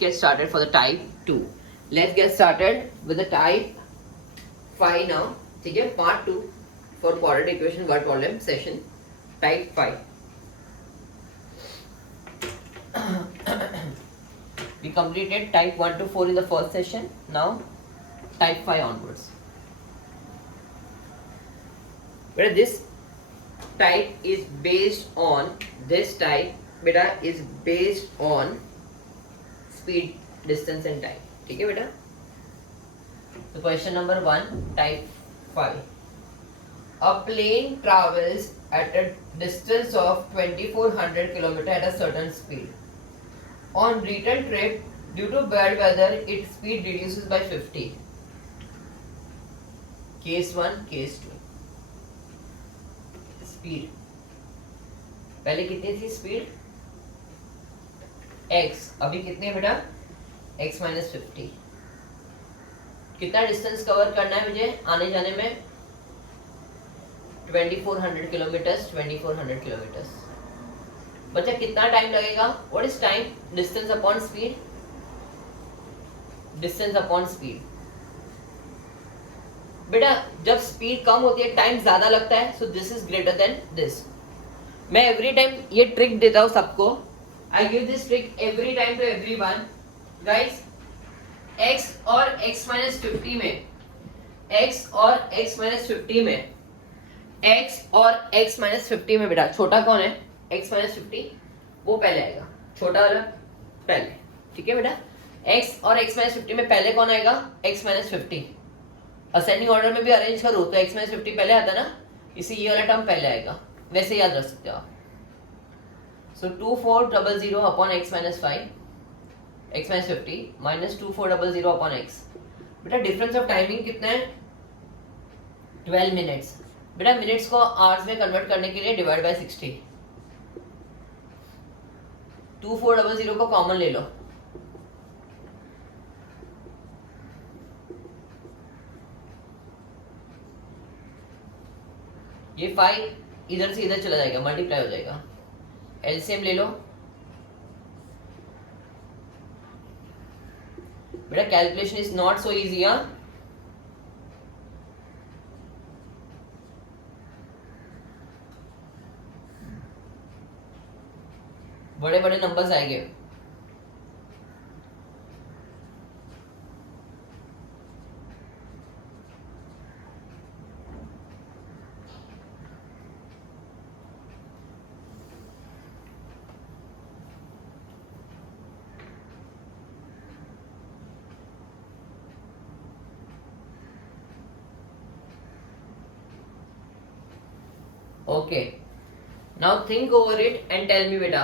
Get started for the type 2. Let's get started with the type 5 now. ठीक है, part 2 for quadratic equation word problem session type 5. We completed type 1 to 4 in the first session. Now type 5 onwards. But this type is based on is based on speed, distance and time. ठीक है बेटा. So question number 1, type 5. A plane travels at a distance of 2400 km at a certain speed. On return trip, due to bad weather, its speed reduces by 50. Case 1, case 2. Speed. पहले कितनी थी speed? x. अभी कितनी है बेटा? x minus 50. कितना डिस्टेंस कवर करना है मुझे आने जाने में? 2400 किलोमीटर्स. 2400 किलोमीटर्स. बच्चा कितना टाइम लगेगा? What is time? Distance upon speed. Distance upon speed. बेटा जब स्पीड कम होती है टाइम ज्यादा लगता है. So this is greater than this. मैं एवरी टाइम ये ट्रिक देता हूं सबको. I give this trick every time to everyone. Guys x और x माइनस 50 में x और x माइनस 50 में x और x माइनस 50 में बेटा छोटा कौन है? x माइनस 50 वो पहले आएगा. छोटा वाला पहले. ठीक है बेटा. x और x माइनस 50 में पहले कौन आएगा? x minus 50. असेंडिंग ऑर्डर में भी अरेंज करो तो x माइनस 50 पहले आता ना, इसी ये वाला टर्म पहले आएगा. वैसे याद रख सकते हो आप. सो 2400 upon x minus 5 x minus 50 माइनस 2400 अपॉन x. बेटा डिफरेंस ऑफ टाइमिंग कितना है? 12 मिनट्स. बेटा मिनट्स को आवर्स में कन्वर्ट करने के लिए डिवाइड बाय 60. 2400 को कॉमन ले लो. ये 5 इधर से इधर चला जाएगा, मल्टीप्लाई हो जाएगा. एलसीएम ले लो. बेटा calculation is not so easy. बड़े बड़े नंबर्स आएंगे. Okay. Now think over it and tell me बेटा.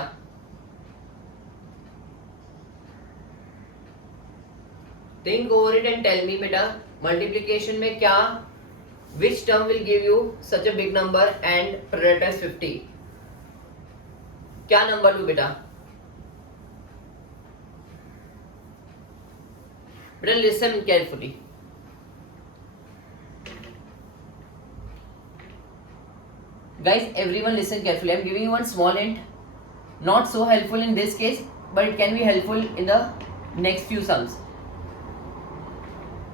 Think over it and tell me बेटा. Multiplication में क्या? Which term will give you such a big number and prioritize 50? क्या नंबर लूँ बेटा? बेटा listen carefully. Guys, everyone listen carefully. I am giving you one small hint. Not so helpful in this case, but it can be helpful in the next few sums.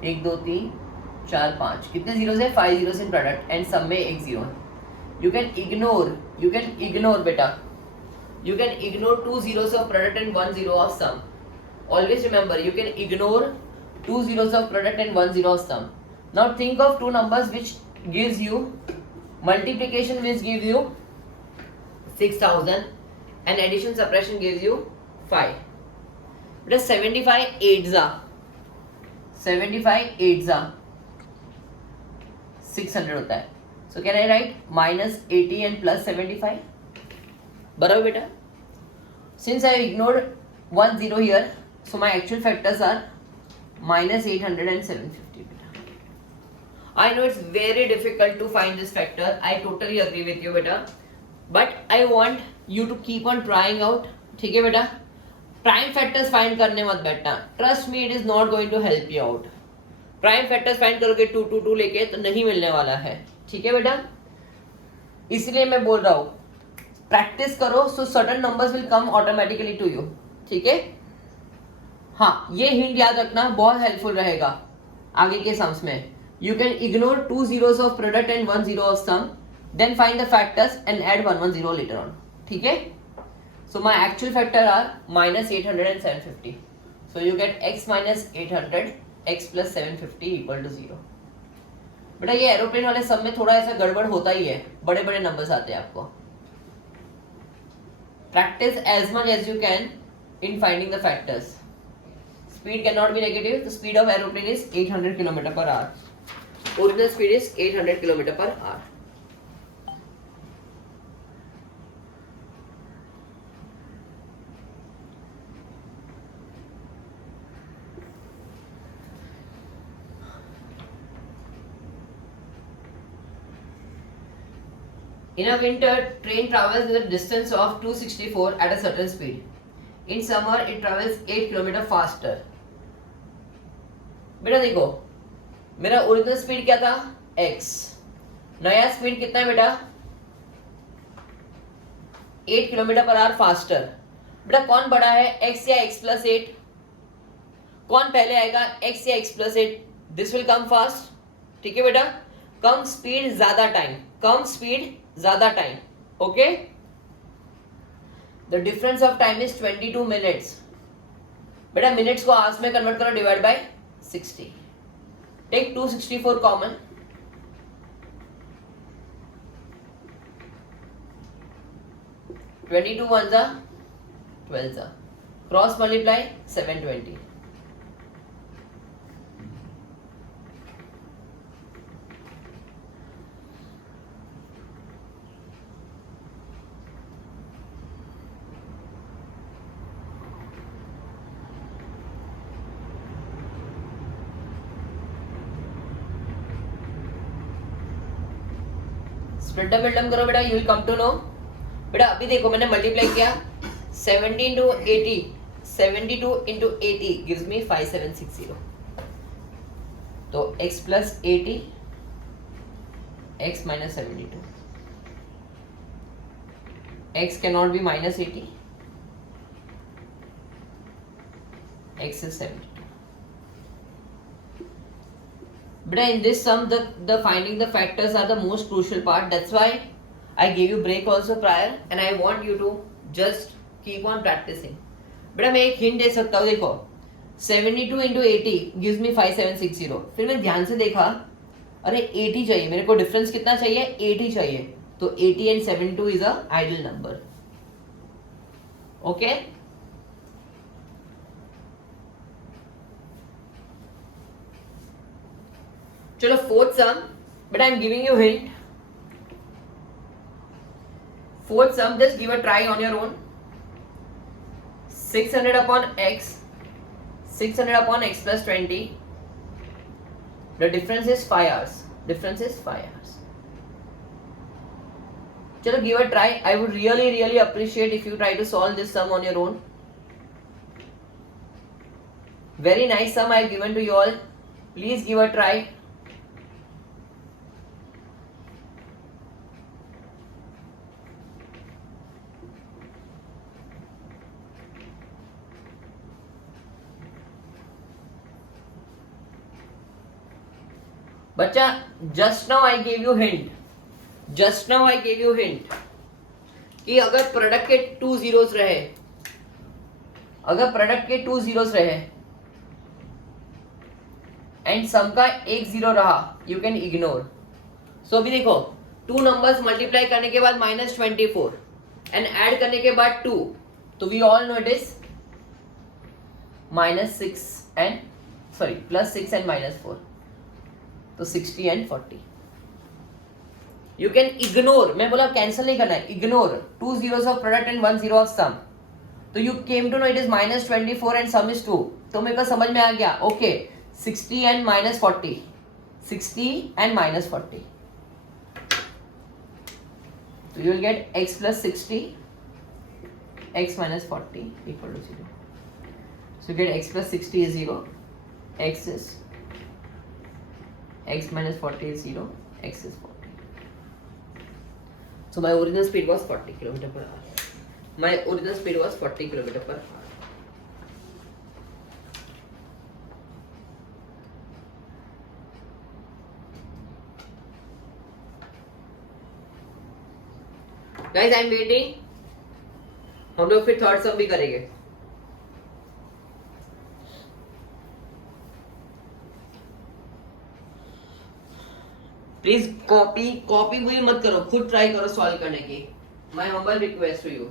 1 2 3 4 5 कितने zeros है? 5 zeros in product and sum में एक जीरो है. You can ignore बेटा. You can ignore 2 zeros of product and 1 zero of sum. Always remember, you can ignore 2 zeros of product and 1 zero of sum. Now think of two numbers which gives you multiplication, which gives you 6000 and addition subtraction gives you 5. But 75 8s are 600 होता है. So can I write minus 80 and plus 75? बराबर बेटा. Since I ignored 1 0 here, so my actual factors are minus 800 and 750. I know it's very difficult to find this factor. I totally agree with you बेटा. But I want you to keep on trying out. ठीक है बेटा. Prime factors find करने मत बैठना. Trust me, it is not going to help you out. Prime factors find करोगे 2 2 2 लेके तो नहीं मिलने वाला है. ठीक है बेटा. इसलिए मैं बोल रहा हूँ प्रैक्टिस करो, so certain numbers will come automatically to you. ठीक है. हाँ, ये हिंट याद रखना बहुत हेल्पफुल रहेगा आगे के सम्स में. You can ignore 2 zeros of product and 1 zero of sum, then find the factors and add 1 0 later on. ठीक है? So my actual factor are minus 800 and 750. So you get x minus 800, x plus 750 equal to 0. बेटा ये एरोप्लेन वाले सब में थोड़ा ऐसा गड़बड़ होता ही है, बड़े बड़े नंबर्स आते हैं आपको. Practice as much as you can in finding the factors. Speed cannot be negative. The speed of aeroplane is 800 km per hour. Original speed is 800 km per hour. In a winter, train travels with a distance of 264 at a certain speed. In summer, it travels 8 km faster. बेटा देखो, मेरा original speed क्या था? x. नया स्पीड कितना है बेटा? 8 kilometre per hour faster. बेटा कौन बड़ा है, x या x प्लस 8? कौन पहले आएगा, x या x plus 8? This will come fast. ठीक है बेटा, कम स्पीड ज्यादा टाइम, कम स्पीड ज्यादा time. Okay, the difference of time is 22 minutes. बेटा मिनट्स को आवर्स में कन्वर्ट करो, divide by 60. Take 264 common. Twenty two one जा 12 जा, क्रॉस मल्टीप्लाई 720. स्प्लिट बिल्डम करो बेटा, you will come to know. बेटा अभी देखो मैंने मल्टीप्लाई किया 17 टू 80, 72 इंटू 80 गिव्स मी 5760. तो x plus 80, x minus 72. x cannot be minus 80, x is 72. But in this sum, the finding the factors are the most crucial part. That's why I gave you break also prior, and I want you to just keep on practicing. बेटा मैं एक हिंट दे सकता हूँ, देखो 72 into 80 gives me 5760. फिर मैं ध्यान से देखा, अरे 80 चाहिए मेरे को, डिफरेंस कितना चाहिए, 80 चाहिए. तो 80 and 72 is a ideal number. Okay? चलो फोर्थ सम, but I am giving you hint. Fourth some, just give a try on your own. 600 upon x, 600 upon x plus 20. The difference is 5 hours. Difference is 5 hours. चलो give a try. I would really appreciate if you try to solve this sum on your own. Very nice sum I have given to you all. Please give a try. बच्चा just now I gave you hint, just now I gave you hint कि अगर प्रोडक्ट के 2 जीरोस रहे, अगर प्रोडक्ट के 2 जीरोस रहे and some का 1 जीरो रहा, यू कैन इग्नोर. सो अभी देखो 2 नंबर्स मल्टीप्लाई करने के बाद -24 एंड ऐड करने के बाद 2, तो we all know it is -6 and +6 and -4. तो 60 एंड 40. यू कैन इग्नोर, मैं बोला कैंसिल नहीं करना है, ignore 2 zeros of product and 1 zero of sum. तो you came to know it is -24 and sum is 2. तो मेरे को समझ में आ गया, ओके 60 एंड -40, 60 एंड -40. तो you will get x plus 60, x minus 40 equal to 0. So you get x plus 60 is 0, x is x minus 40 is 0, x is 40. So my original speed was 40 km per hour. My original speed was 40 km per hour. Guys I am waiting. हम लोग फिर थर्ड सम भी करेंगे. Please copy भी मत करो, खुद ट्राई करो सॉल्व करने की. My humble request to you.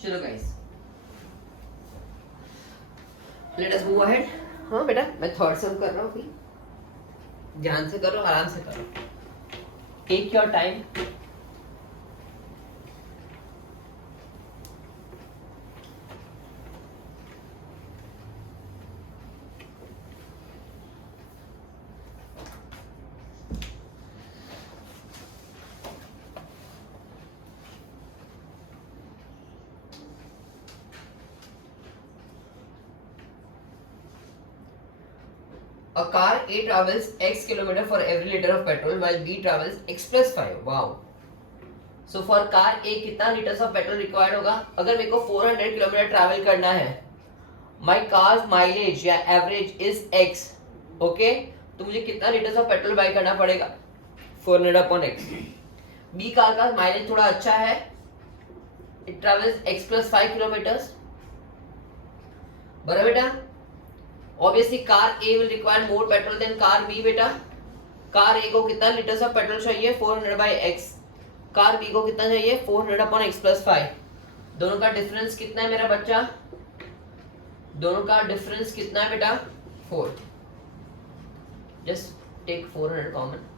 चलो guys, let us move ahead. हाँ बेटा, मैं थर्ड सम कर रहा हूँ अभी. ध्यान से करो, आराम से करो. Take your time. A car A travels X kilometer for every liter of petrol while B travels X plus 5. Wow. So for car A कितना liters of petrol required होगा? अगर मेरे को 400 किलोमीटर ट्रैवल करना है, my car's mileage या average is X. Okay? तो मुझे कितना liters of petrol बाय करना पड़ेगा? 400 upon X. B कार का माइलेज थोड़ा अच्छा है, it travels X plus 5 kilometers. बराबर बेटा? Obviously car A will require more petrol than car B बेटा. कार A को कितना लीटर्स ऑफ पेट्रोल चाहिए? 400 by X. कार B को कितना चाहिए? 400 upon X plus 5. दोनों का डिफरेंस कितना है मेरा बच्चा? दोनों का डिफरेंस कितना है बेटा? 4. Just take 400 common.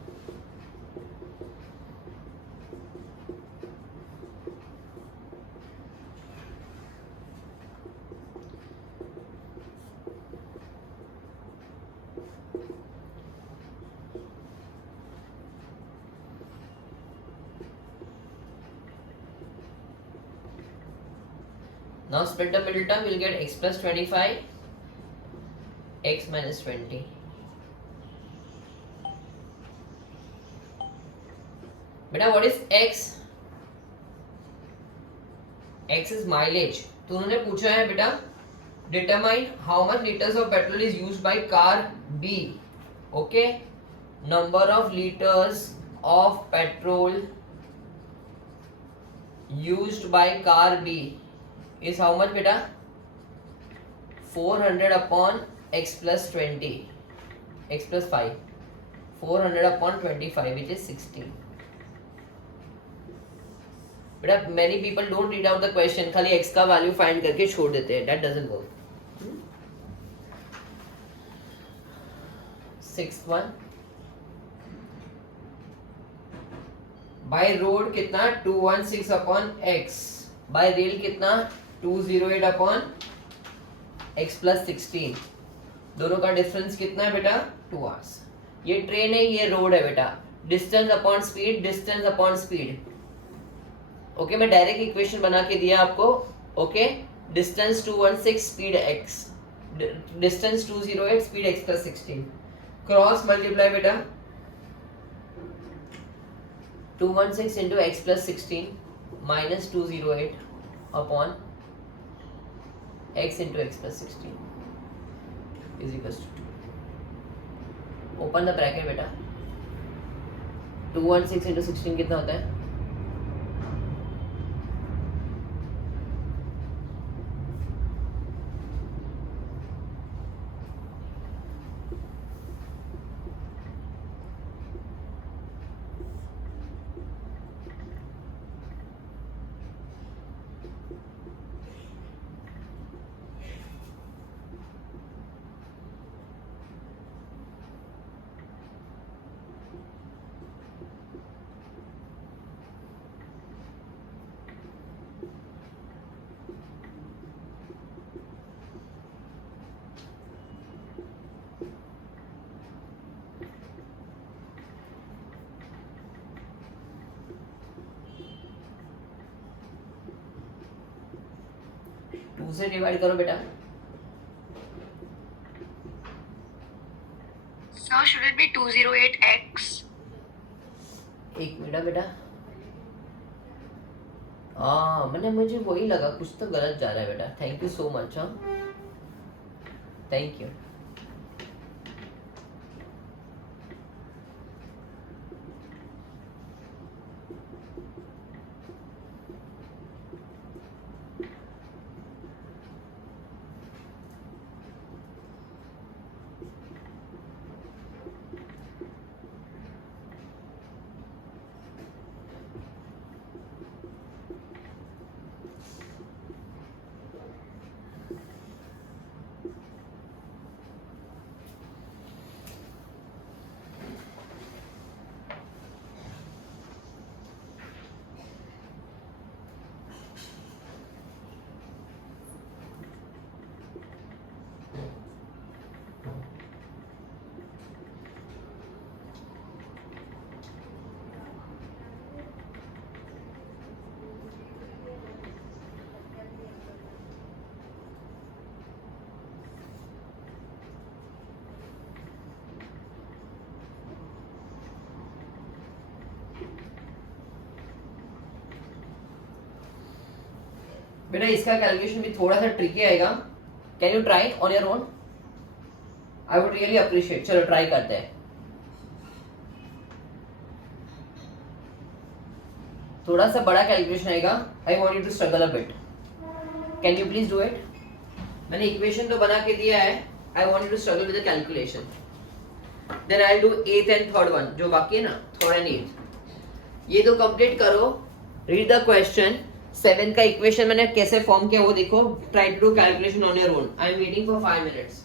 Now split the middle term, you'll get x plus 25, x minus 20. बेटा what is x? X is mileage. तो उन्होंने पूछा है बेटा determine how much liters of petrol is used by car B. Okay, number of liters of petrol used by car B is how much beta? 400 upon x plus 20, x plus 5, 400 upon 25 which is 16. Beta many people don't read out the question, खाली x का value find करके छोड़ देते हैं, that doesn't work. Sixth one, by road कितना? 216 upon x, by rail कितना? 208 upon x plus 16. दोनों का डिफरेंस कितना है बेटा? 2 hours. ये ट्रेन है, ये रोड है बेटा. Distance upon speed, distance upon speed. Okay, मैं डायरेक्ट इक्वेशन बना के दिया आपको. Okay, distance 216, speed x, distance 208, speed x plus 16. Cross multiply बेटा. 216 इंटू x प्लस 16 माइनस 208 upon x into x plus 16 is equals to 2. Open the bracket बेटा. 216 into 16 कितना होता है? से डिवाइड करो बेटा. Now should it be 208x? एक मिनट बेटा. हाँ, मैंने मुझे वही लगा, कुछ तो गलत जा रहा है बेटा. Thank you so much. हाँ, थैंक यू. बेटा इसका कैलकुलेशन भी थोड़ा सा ट्रिकी आएगा. Can you try on your own? I would really appreciate. चलो ट्राई करते हैं. थोड़ा सा बड़ा कैलकुलेशन आएगा. I want you to struggle a bit. Can you please do it? मैंने इक्वेशन तो बना के दिया है. I want you to struggle with the calculation. Then I will do 8th and 3rd one जो बाकी है ना, 3rd एंड 8th. ये तो कंप्लीट करो. Read the question. 7 का इक्वेशन मैंने कैसे फॉर्म किया वो देखो. Try to do calculation on your own. I am waiting for 5 minutes.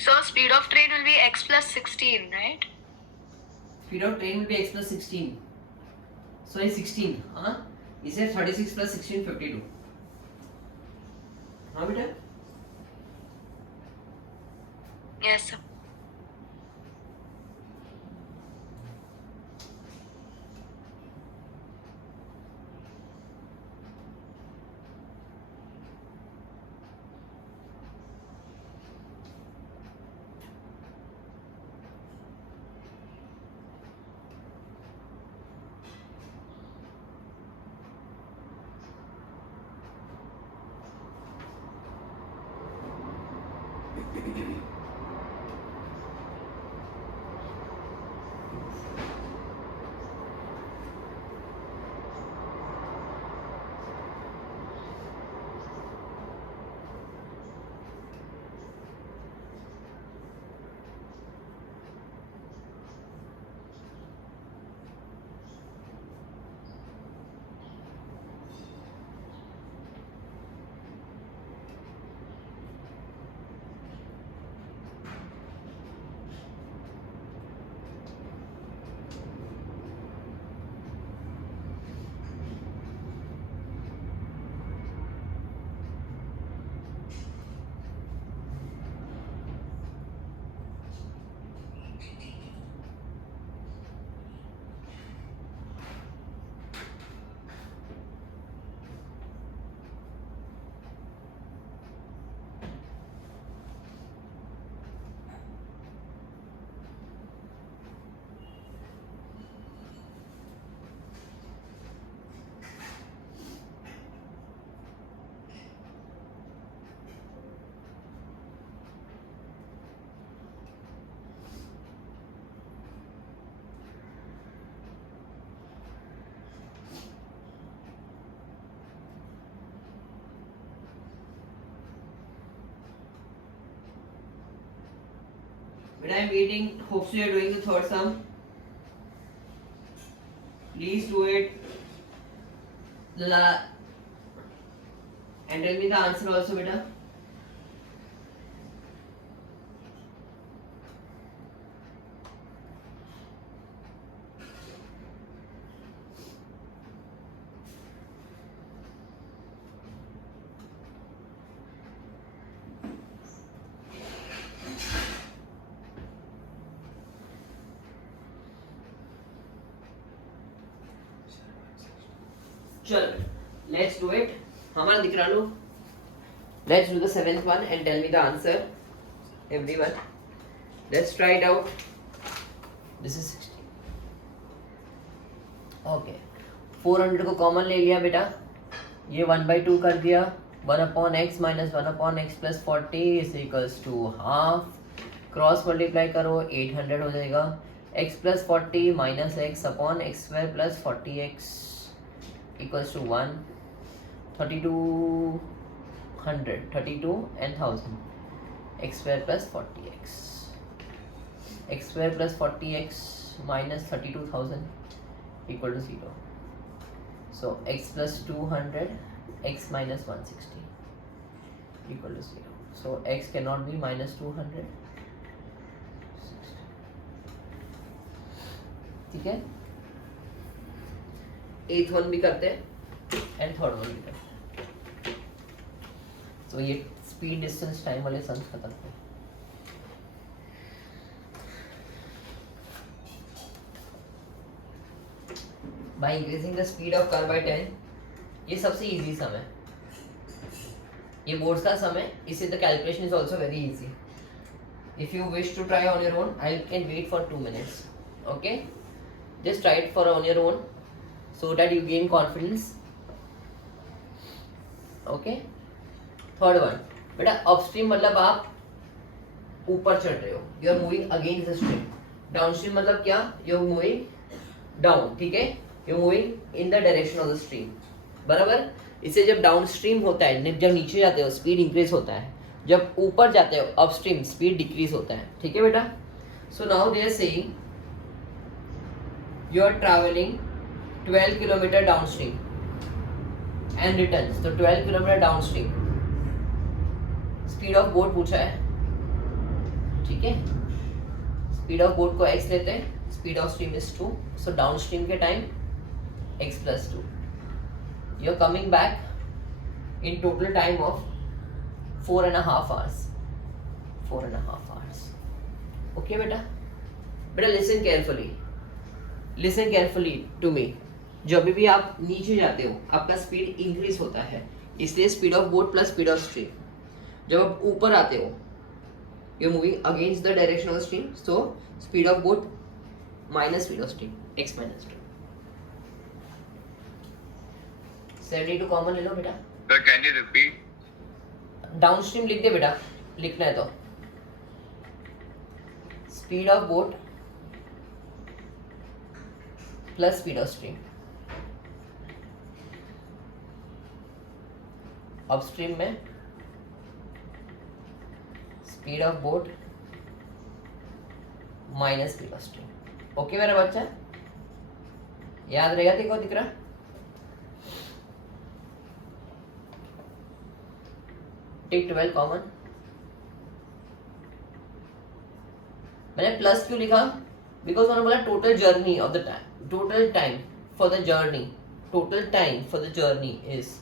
So speed of train will be x plus 16, right? Speed of train will be x plus 16. Sorry 16. हाँ इसे 36 plus 16 52. हाँ बेटा. Yes, sir. But I'm waiting. Hopefully you're doing the third sum. Please do it. And tell me the answer also, beta. चल, let's do it. हमारा दिख रहा लो. Let's do the seventh one and tell me the answer. Everyone, let's try it out. This is 60. Okay. 400 को कॉमन ले लिया बेटा. ये 1/2 कर दिया. 1/x minus 1/x plus 40 is equals to half. Cross multiply करो 800 हो जाएगा. x plus 40 minus x upon x square plus 40x equals to 1. 32 and 1000. X square plus 40x. X square plus 40x minus 32,000 equal to 0. So x plus 200, x minus 160 equal to 0. So x cannot be minus 200. ठीक है. एथ वन भी करते हैं and third one भी करते हैं. तो ये स्पीड डिस्टेंस टाइम वाले सम्स खत्म हैं. By increasing the speed of car by 10. ये सबसे इजी सम है. ये बोर्ड्स का सम है. इससे the calculation is also very easy. If you wish to try on your own I can wait for 2 minutes. Okay, just try it for on your own so that you gain confidence. Okay, third one बेटा upstream मतलब आप ऊपर चढ़ रहे हो. You are moving against the stream. Downstream मतलब क्या? You are moving down. ठीक है, you are moving in the direction of the stream. बराबर. इससे जब डाउनस्ट्रीम होता है, जब नीचे जाते हो स्पीड इंक्रीज होता है, जब ऊपर जाते हो अपस्ट्रीम स्पीड डिक्रीज होता है. ठीक है बेटा. So now they are saying you are traveling 12 kilometre downstream and returns. तो 12 kilometre downstream. Speed of boat पूछा है. ठीक है, स्पीड ऑफ बोट को x लेते हैं. Speed of stream is 2. So downstream के time x plus 2. You are coming back in total time of 4.5 hours. 4.5 hours. Okay बेटा. बेटा listen carefully. Listen carefully to me. जब भी आप नीचे जाते हो आपका स्पीड इंक्रीज होता है, इसलिए speed of boat plus speed of stream. जब आप ऊपर आते हो you are moving against the direction of stream. So speed of boat minus speed of stream, X minus 2. 72 common ले लो बेटा. Sir, can you repeat? Downstream लिख दे बेटा, लिखना है तो. Speed of boat plus speed of stream. Upstream में speed of boat minus speed of stream. Okay मेरा बच्चा, याद रहेगा. देखो दिख रहा. टेक 12 कॉमन. मैंने प्लस क्यों लिखा? बिकॉज मैंने बोला total journey of the time. Total time for the journey. Total time for the journey is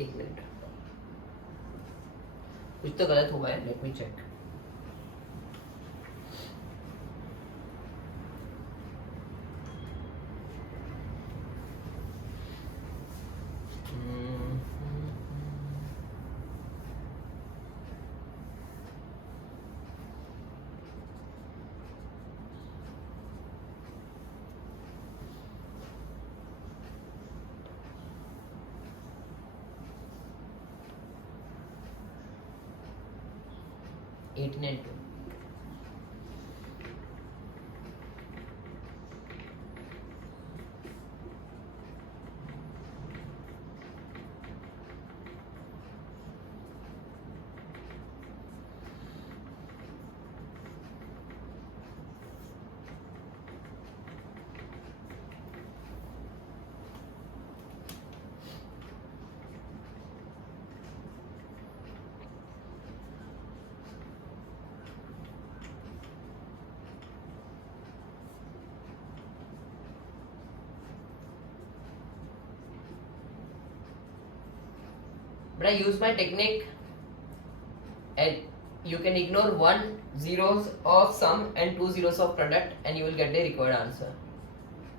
एक मिनट, कुछ तो गलत हुआ है. Let me check. 18 and 2. But I use my technique, and you can ignore 1 zeros of sum and 2 zeros of product, and you will get the required answer,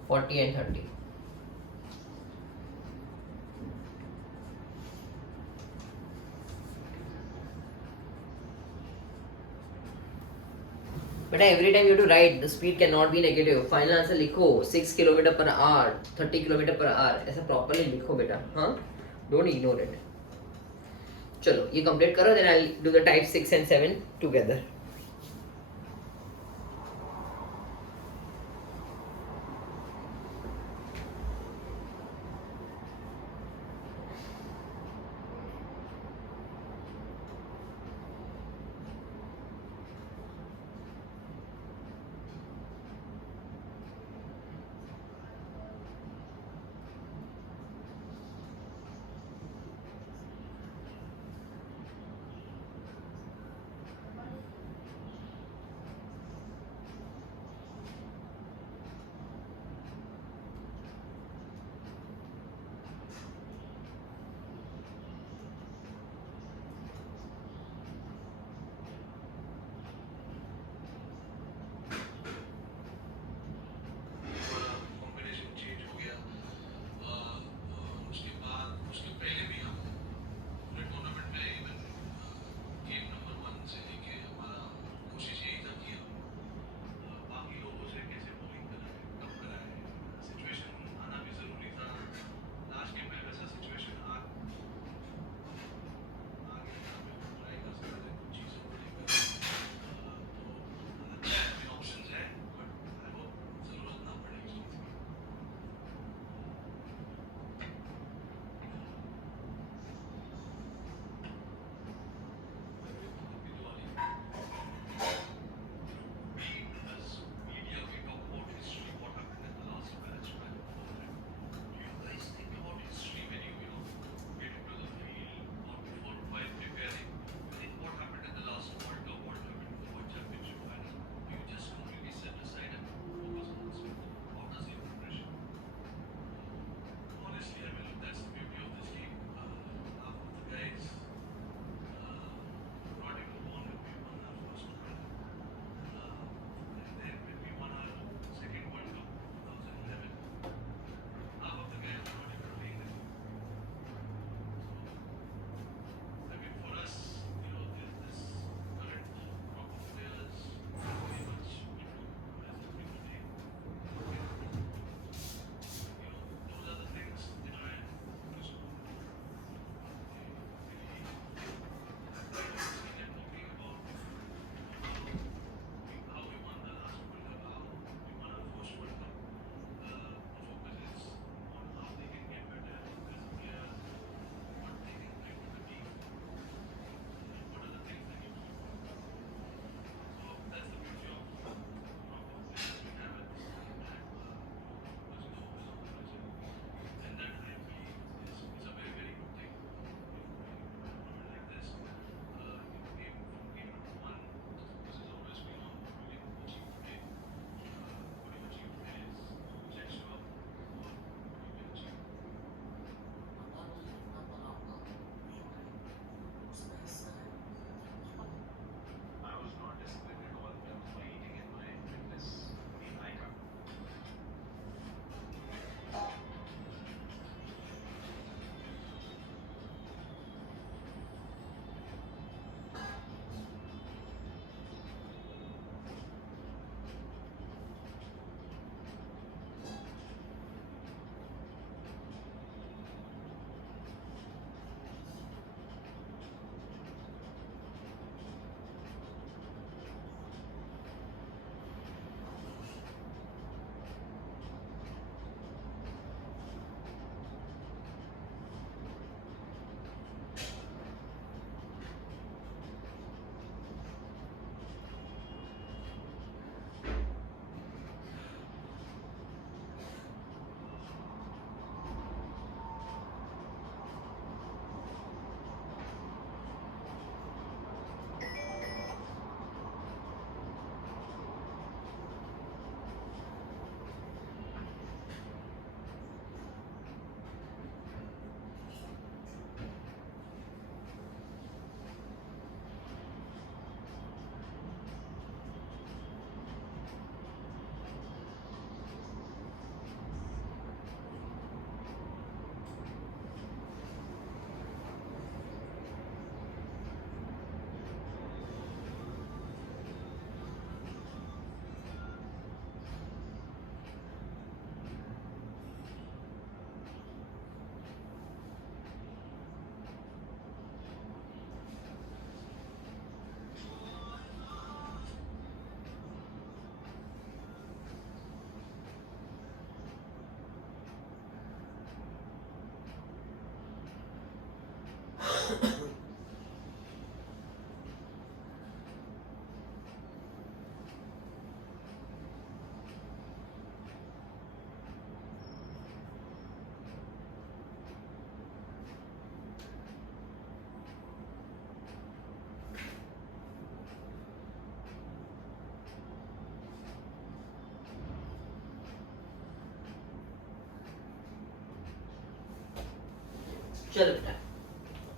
40 and 30. But every time you have to write, the speed cannot be negative. Final answer लिखो 6 kilometre per hour, 30 kilometre per hour, ऐसा प्रॉपरली लिखो बेटा, हाँ, don't ignore it. चलो ये complete करो, then I do the type 6 and 7 together. चलो बेटा,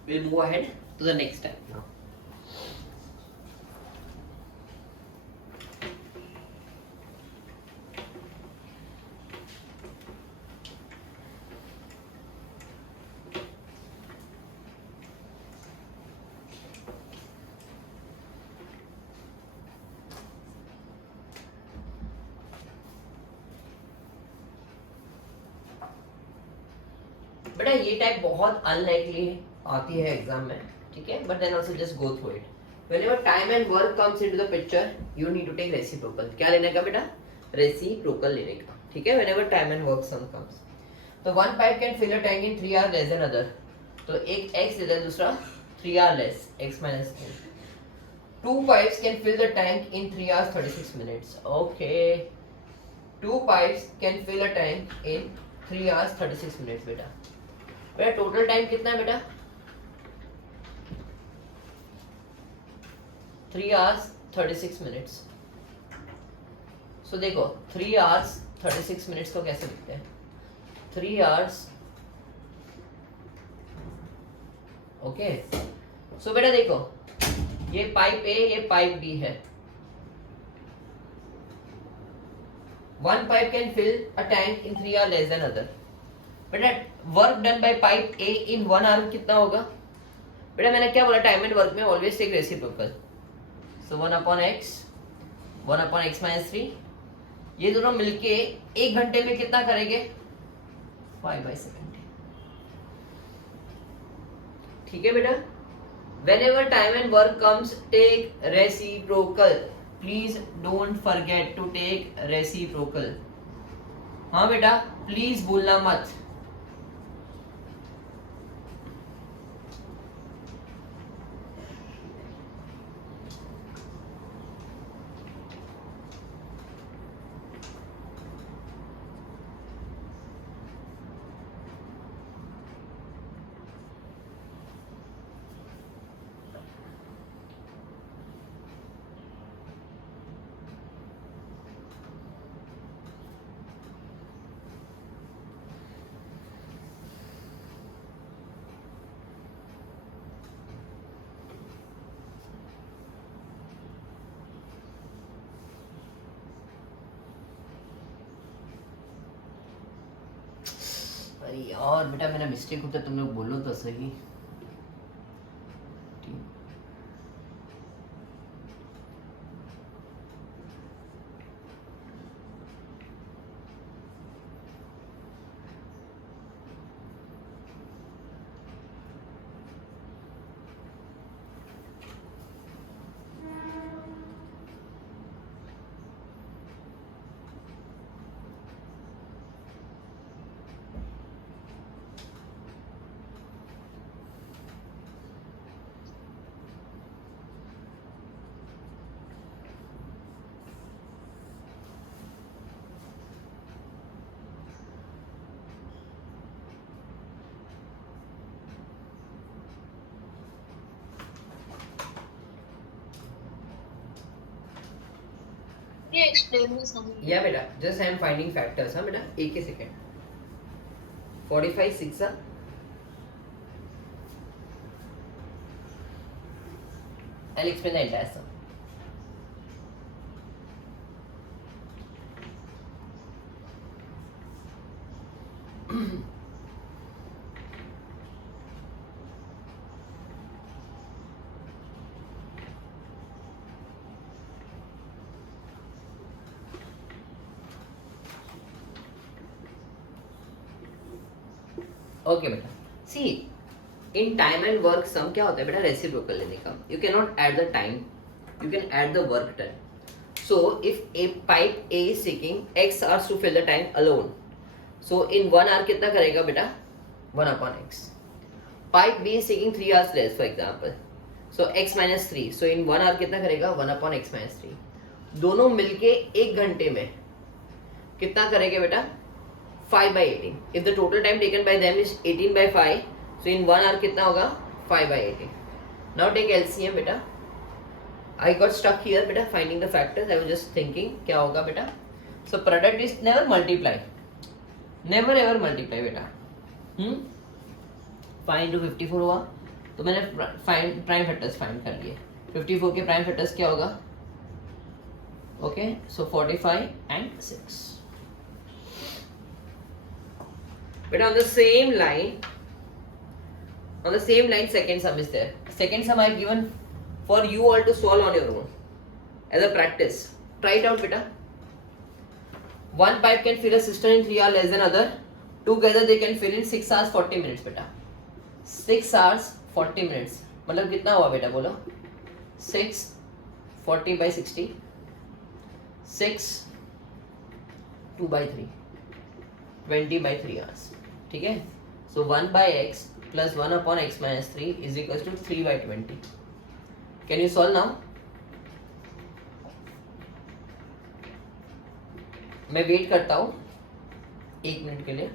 we'll move ahead to the next step now. बेटा ये टाइप बहुत अनलाइकली आती है एग्जाम में, ठीक है, but then also just go through it. Whenever time and work comes into the picture you need to take reciprocal. क्या लेने का बेटा? रेसिप्रोकल लेने का, ठीक है. Whenever time and work sum comes, तो one pipe can fill a tank in 3 hour less than other. तो एक x देता है, दूसरा 3 hour less, x minus 3. Two pipes can fill the tank in 3 hours 36 minutes. Okay. Two pipes can fill a tank in 3 hours 36 minutes बेटा. बेटा total time कितना है बेटा? 3 hours 36 minutes. So देखो 3 hours 36 minutes को कैसे लिखते हैं? 3 hours. ओके. सो बेटा देखो, ये पाइप ए, ये पाइप बी है. One pipe can fill a tank in 3 hours less than other. बेटा work done by pipe A in 1 hour कितना होगा? बेटा मैंने क्या बोला, टाइम एंड वर्क में ऑलवेज टेक रेसिप्रोकल. सो 1/x 1/x minus 3, ये दोनों मिलके 1 घंटे में कितना करेंगे? 5/70. ठीक है बेटा. Whenever time and work comes, take reciprocal. Please don't forget to take reciprocal. हाँ बेटा, प्लीज भूलना मत. अरे यार बेटा मेरा मिस्टेक होता है, तुम लोग बोलो तो सही. ये explain me something. या बेटा just I am finding factors. हाँ बेटा एक ही second. 45 6 I'll explain the entire sum. Okay बेटा, see in time and work sum क्या होता है बेटा? रेसिप्रोकल लेने का. You can not add the time, you can add the work done. So if a pipe A is taking x hours to fill the tank alone, so in 1 hour कितना करेगा बेटा? 1/x. Pipe B is taking 3 hours less for example, so x minus 3, so in 1 hour कितना करेगा? 1/x minus 3. दोनों मिलके 1 घंटे में कितना करेंगे बेटा? 5/18. If the total time taken by them is 18/5, so in 1 hour कितना होगा? 5/18. Now take LCM बेटा. I got stuck here बेटा finding the factors. I was just thinking क्या होगा बेटा? So product is never multiply. Never ever multiply बेटा. 5 into 54 हुआ, तो मैंने प्राइम फैक्टर्स फाइंड कर लिए. 54 के प्राइम फैक्टर्स क्या होगा? ओके, सो 45 and 6. But on the same line second sum is there. Second sum I have given for you all to solve on your own as a practice. Try it out, beta. One pipe can fill a cistern in 3 hours less than other. Together they can fill in 6 hours 40 minutes, beta. 6 hours 40 minutes. मतलब कितना हुआ बेटा बोलो? 6 40 by 60. 6 2 by 3. 20 by 3 hours. ठीक है? So 1 by x plus 1 upon x minus 3 is equals to 3 by 20. Can you solve now? मैं वेट करता हूँ 1 मिनट के लिए.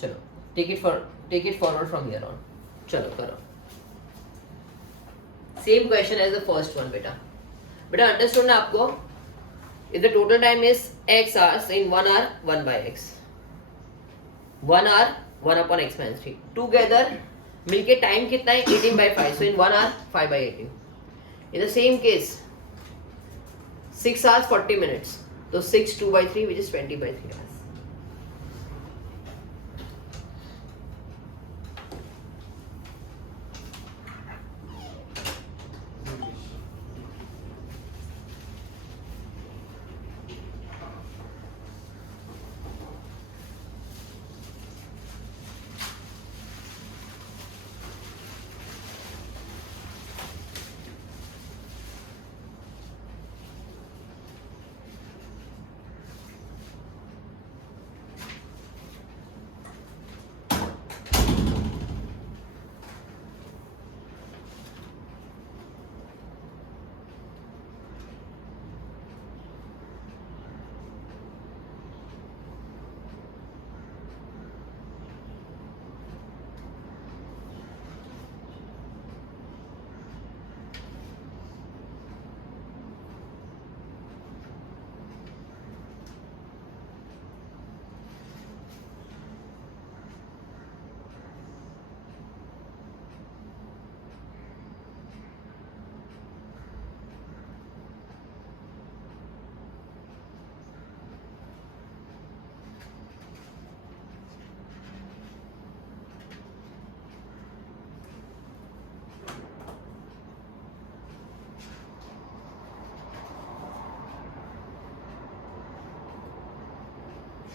चलो, take it forward from here on. चलो करो. Same question as the first one, बेटा. बेटा understood ना आपको? If the total time is x hours, in 1 hour 1 by x. 1 hour 1 upon x minus 3. Together मिलके टाइम कितना है? 18 by 5. So in 1 hour 5 by 18. In the same case 6 hours 40 minutes. So 6 2 by 3, which is 20 by 3 hours.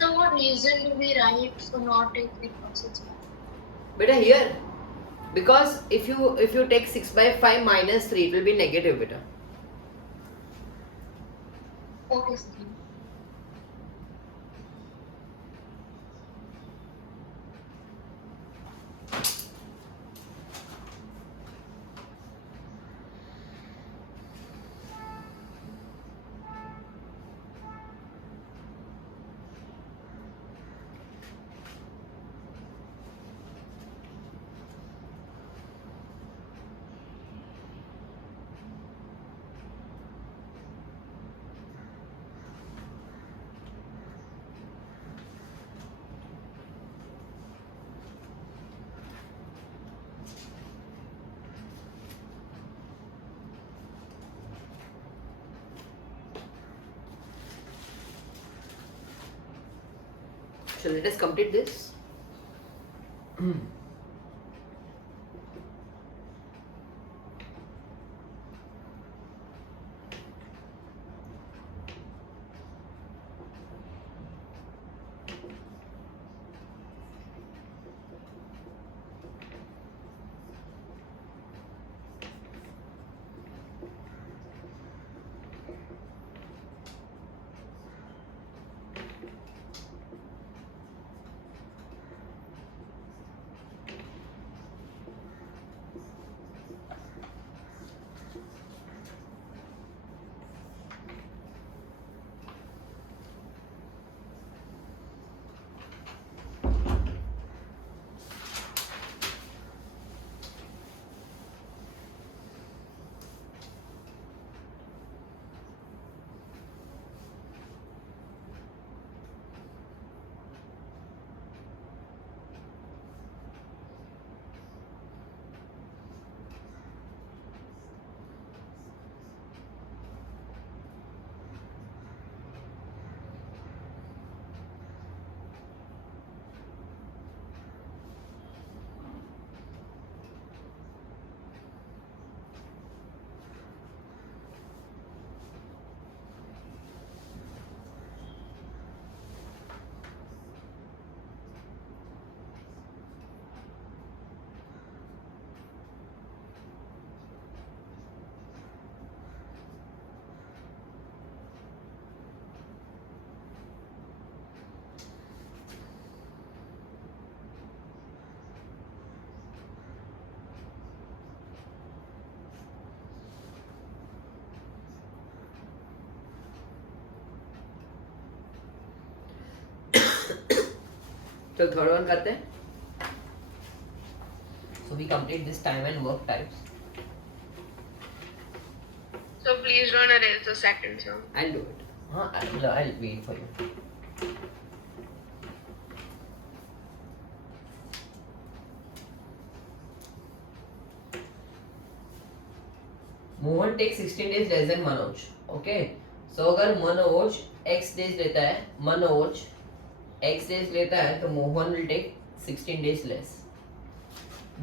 So what reason do we write for not taking 6 by? Beta here, because if you take 6 by 5 minus 3, it will be negative, beta. Okay, sir. So let us complete this. तो third one करते हैं. So we complete this time and work types. So please don't erase the second sum. I'll do it. I'll wait for you. Mohan take 16 days less than Manoj. Okay, so अगर Manoj x days लेता है, Manoj x days लेता है, तो Mohan will take 16 days less.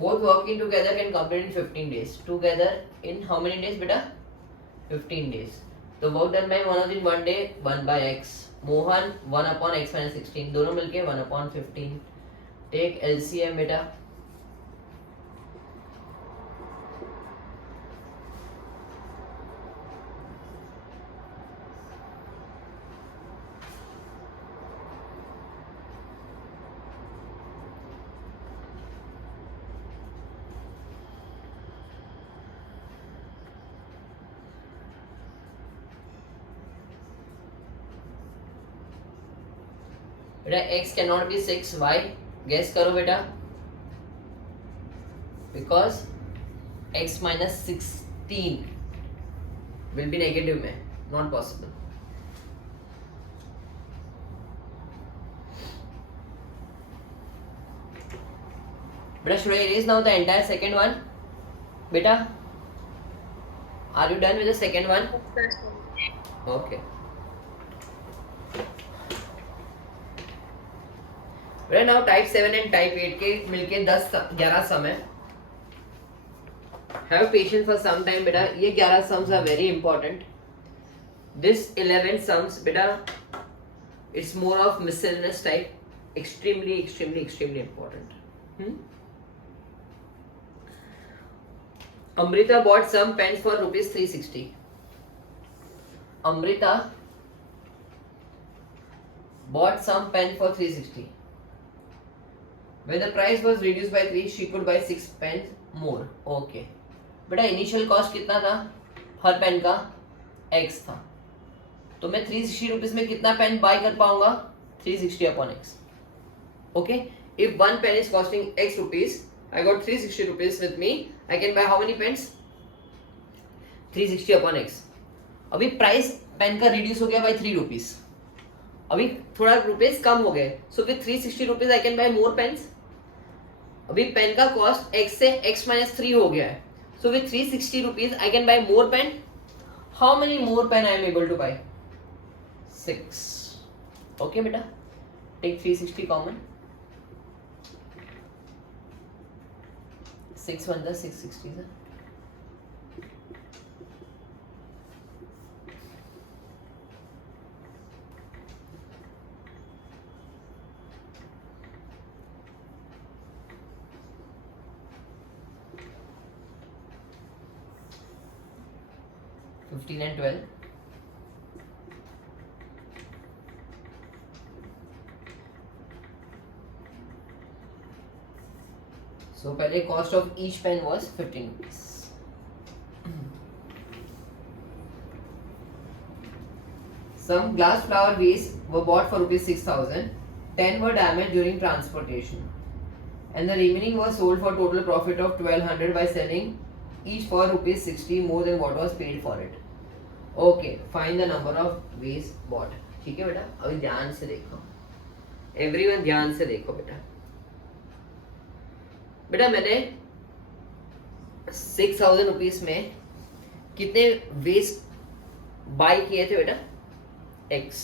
Both working together can complete in 15 days. Together in how many days बेटा? 15 days. तो work done by Manoj in 1 day 1 by x. Mohan 1 upon x minus 16. दोनों मिलके 1 upon 15. Take LCM बेटा. बेटा x cannot be 6. Why? Guess करो बेटा. Because x minus 16 will be negative में. Not possible. बेटा should I erase now the entire second one? बेटा, are you done with the second one? Okay. Right now type 7 and type 8 के मिलके 10-11 सम है. Have patience for some time बेटा. ये 11 sums are very important. This 11 sums बेटा, it's more of miscellaneous type. Extremely important. Amrita bought some pens for rupees 360. Amrita bought some pen for 360. When the price was reduced by 3, she could buy 6 pens more. Okay. बेटा initial cost कितना था हर पेन का? x था. तो मैं 360 रुपीज में कितना pen bye कर पाऊंगा? 360 upon x. Okay. If one pen is costing x rupees, I got 360 rupees with me. I can buy how many pens? 360 upon x. अभी प्राइस पेन का रिड्यूस हो गया बाय 3 रुपीज. अभी थोड़ा रुपीज कम हो गए. So with 360 rupees I can buy more pens. अभी पेन का कॉस्ट x से x माइनस 3 हो गया है. So with 360 rupees I can buy more pen. How many more pen I am able to buy? 6. Okay बेटा, take 360 common. 6 1 660 है. $15 and $12. So पहले cost of each pen was 15 rupees. Some glass flower vase were bought for rupees 6,000. 10 were damaged during transportation, and the remaining was sold for total profit of 1,200 by selling each for rupees 60 more than what was paid for it. Okay, find the number of vase bought. ठीक है बेटा, अभी ध्यान से देखो. Everyone ध्यान से देखो बेटा. बेटा मैंने 6,000 रुपीज में कितने वेस बाय किए थे बेटा? x.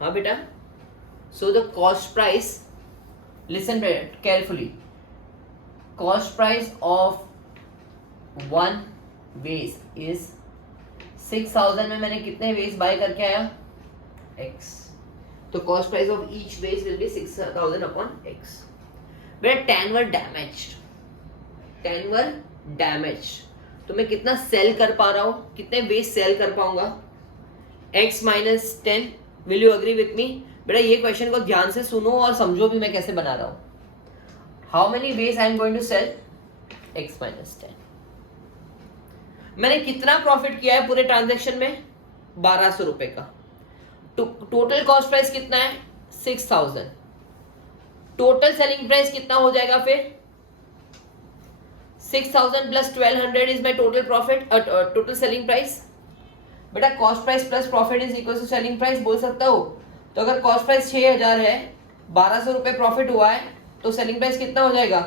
हाँ बेटा. So the cost price, listen carefully. Cost price of one vase is 6,000 में मैंने कितने वेस बाय करके आया? x. तो cost price of each vase will be 6,000 upon x. बेटा 10 were damaged. 10 were damaged. तो मैं कितना सेल कर पा रहा हूँ? कितने वेस सेल कर पाऊंगा? x minus 10. Will you agree with me? बेटा ये क्वेश्चन को ध्यान से सुनो और समझो भी मैं कैसे बना रहा हूँ. How many ways I am going to sell? x minus 10. मैंने कितना प्रॉफिट किया है पूरे ट्रांजैक्शन में? 1200 रुपए का. टोटल कॉस्ट प्राइस कितना है? 6,000. टोटल सेलिंग प्राइस कितना हो जाएगा फिर 6000 plus 1200 is my total profit, total selling price. बेटा cost price plus profit is equal to selling price बोल सकता हो। तो अगर कॉस्ट प्राइस 6000 है, 1200 रुपए प्रॉफिट हुआ है, तो सेलिंग प्राइस कितना हो जाएगा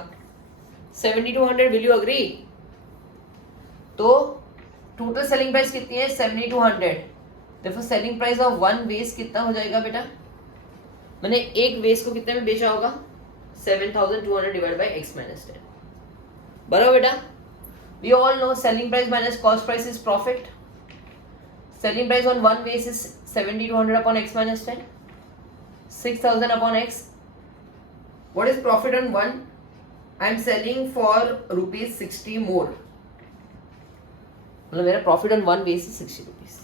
7200। Will you agree? तो टोटल सेलिंग प्राइस कितनी है 7200। देखो selling price of one vest कितना हो जाएगा बेटा, मैंने एक वेस्ट को कितने में बेचा होगा 7200 डिवाइड बाई x माइनस 10। बराबर बेटा? We all know selling price minus cost price is profit. Selling price on one waste is 7200 upon x minus 10, 6000 upon x। What is profit on one? I am selling for ₹60 more, मतलब मेरा profit on one waste is 60 rupees.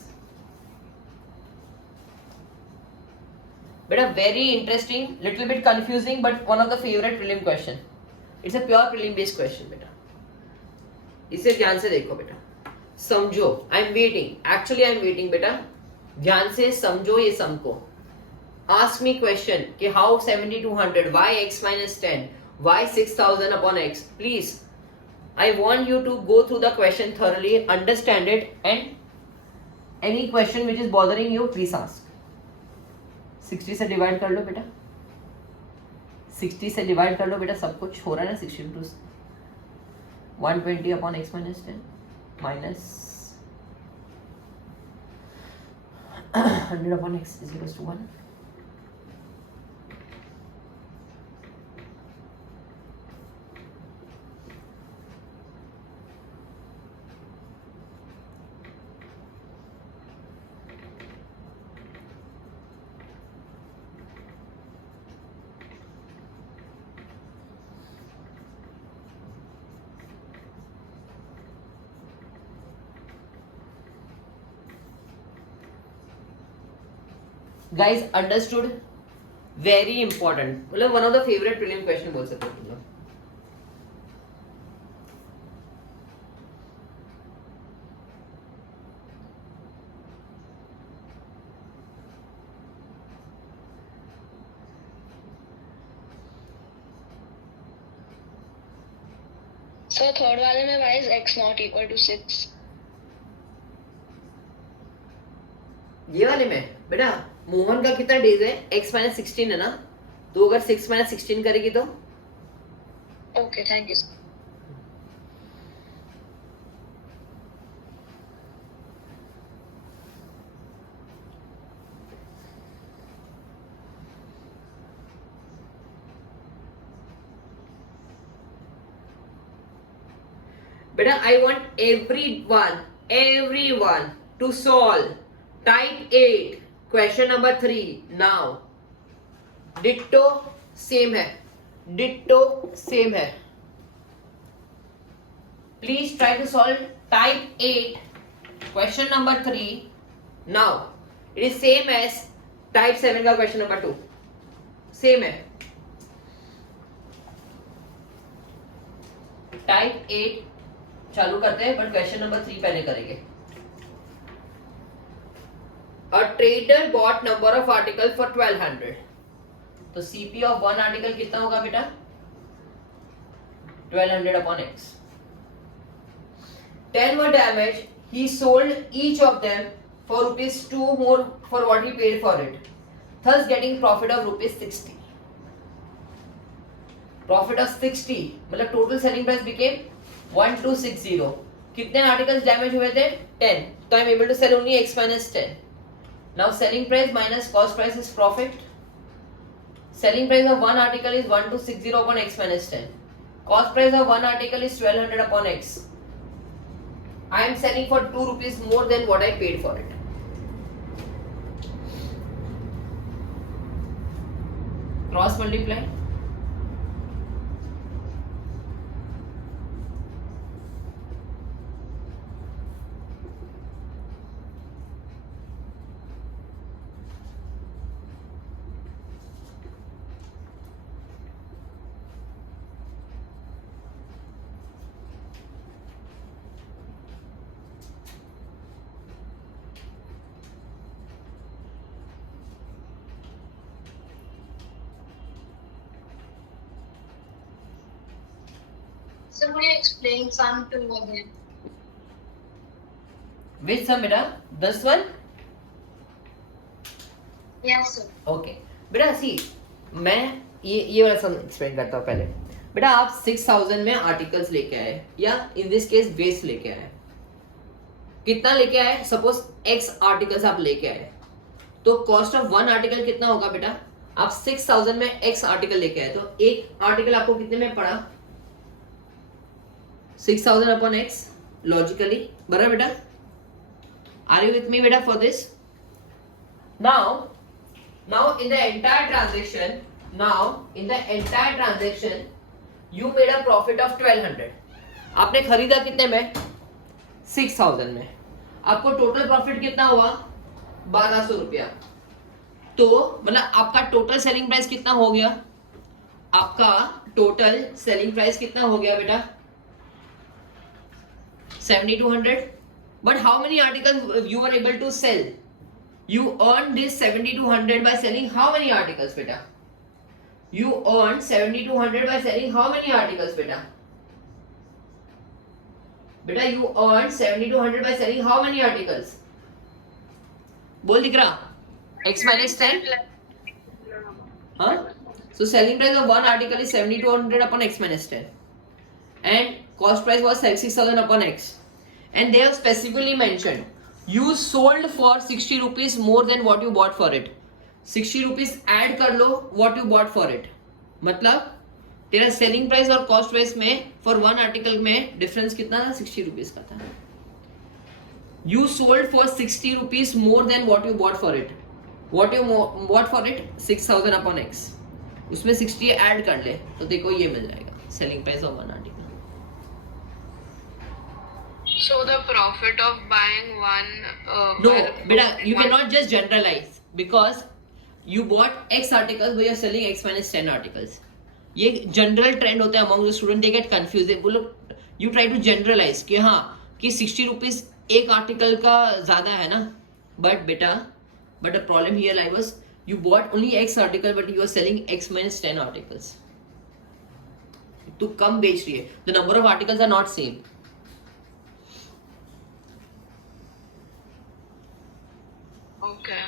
बेटा very interesting, little bit confusing, but one of the favourite prelim question. It's a pure prelim based question बेटा, इसे ध्यान से देखो बेटा, समझो। आई am waiting, actually I am waiting बेटा, ध्यान से समझो ये सम को। आस्क मी क्वेश्चन कि हाउ 7200, व्हाई x minus 10, व्हाई 6000 upon x। Please I want you to go through the question thoroughly, understand it, and any question which is bothering you, please ask. 60 से डिवाइड कर लो बेटा, 60 से डिवाइड कर लो बेटा, सब कुछ हो रहा है ना 60 into 120 upon x minus 10 minus 100 upon x is equal to 1। Guys understood? Very important, मतलब one of the favourite prelim question बोल सकते हो तुम लोग। सर थर्ड वाले में why is x not equal to 6? ये वाले में बेटा मोहन का कितना डेज है, x माइनस 16 है ना, तो अगर 6 माइनस 16 करेगी तो ओके थैंक यू। बेटा I want everyone to solve type 8 question number 3 now। Ditto same है, डिट्टो सेम है। Please try to solve type 8 question number 3 now. It is same as type 7 का क्वेश्चन नंबर 2, सेम है। Type 8 चालू करते हैं, but question number 3 पहले करेंगे। A trader bought number of article for 1200, तो CP of one article कितना होगा बेटा 1200 upon x। 10 were damaged, he sold each of them for ₹2 more for what he paid for it, thus getting profit of ₹60। Profit of 60 मतलब total selling price became 1260। कितने articles damage हुए थे 10, तो I am able to sell only x minus 10। Now selling price minus cost price is profit। Selling price of one article is 1260 upon x minus 10। Cost price of one article is 1200 upon x। I am selling for ₹2 more than what I paid for it। Cross multiply। Somebody explain sum 2 again. Which sum बेटा? this one? Yes, sir. Okay बेटा सी मैं ये वाला सम एक्सप्लेन करता हूँ पहले। बेटा आप 6000 में आर्टिकल्स लेके आए या इन दिस केस वेस्ट लेके आए। कितना लेके आए? सपोज x आर्टिकल्स आप लेके आए तो कॉस्ट ऑफ वन आर्टिकल कितना होगा बेटा? आप 6000 में x आर्टिकल लेके आए तो एक आर्टिकल आपको कितने में पड़ा? 6000 अपॉन x लॉजिकली, बराबर बेटा? आर यू विथ मी बेटा for this? Now in the entire transaction you made a profit of 1200. आपने खरीदा कितने में? 6000 में। आपको टोटल प्रॉफिट कितना हुआ? 1200 रुपया। तो मतलब आपका टोटल सेलिंग प्राइस कितना हो गया? आपका टोटल सेलिंग प्राइस कितना हो गया बेटा? 7200. But how many articles you were able to sell? You earned this 7200 by selling how many articles beta? You earned 7200 by selling how many articles beta? Beta you earned 7200 by selling how many articles? बोल दिख रहा? X minus 10? Huh? So selling price of one article is 7200 upon X minus 10. And cost price was 6000 upon X. And they have specifically mentioned you sold for 60 rupees more than what you bought for it. 60 rupees add कर लो what you bought for it. मतलब तेरा selling price और cost price में for one article में डिफरेंस कितना था? 60 रुपीज का था। You sold for 60 rupees more than what you bought for it. What you bought for it? 6000 upon X. उसमें 60 ऐड कर ले तो देखो ये मिल जाएगा selling price of one article. So the profit of buying one. No, beta, you cannot just generalize because you bought X articles but you are selling X minus 10 articles. ये general trend होता है among the student, they get confused. वो लोग you try to generalize कि हाँ कि 60 rupees एक आर्टिकल का ज़्यादा है ना, but the problem here lies was you bought only X article but you are selling X minus 10 articles. तो कम बेच रही है. The number of articles are not same. Okay.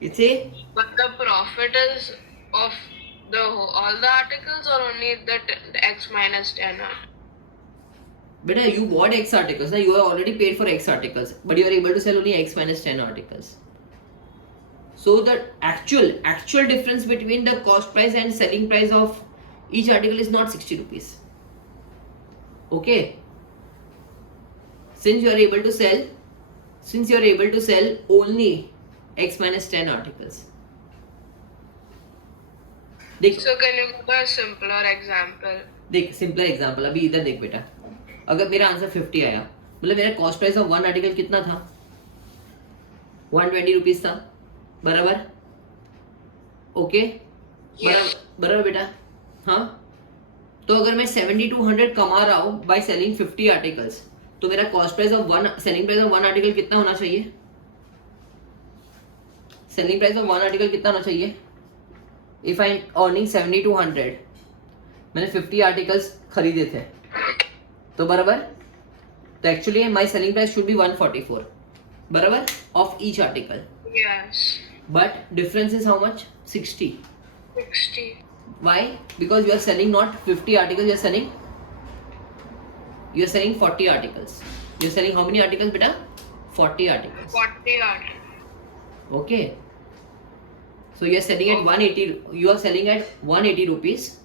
It's a But the profit is of all the articles or only the X minus 10? Beta, you bought X articles, na? You have already paid for X articles, but you are able to sell only X minus 10 articles. So the actual difference between the cost price and selling price of each article is not 60 rupees. Okay? Since you are able to sell only X minus 10 articles. देख, So can you give a simpler example? देख simple example अभी इधर देख बेटा, अगर मेरा आंसर 50 आया मतलब मेरा cost price of one article कितना था? 120 रुपीज था, बराबर? ओके, बराबर बेटा? हाँ, तो अगर मैं 7200 कमा रहा हूँ बाय सेलिंग 50 आर्टिकल्स तो मेरा cost price of selling price of one article कितना होना चाहिए? Selling price of one article कितना होना चाहिए? इफ आई अर्निंग 7200, मैंने 50 आर्टिकल्स खरीदे थे तो बराबर, तो actually my selling price should be 144, बराबर, of each article. Yes. But difference is how much? 60. 60. Why? Because you are selling not 50 articles, you are selling 40 articles. You are selling how many articles beta? 40 articles. 40 articles. Okay. So you are selling at 180. You are selling at 180 rupees.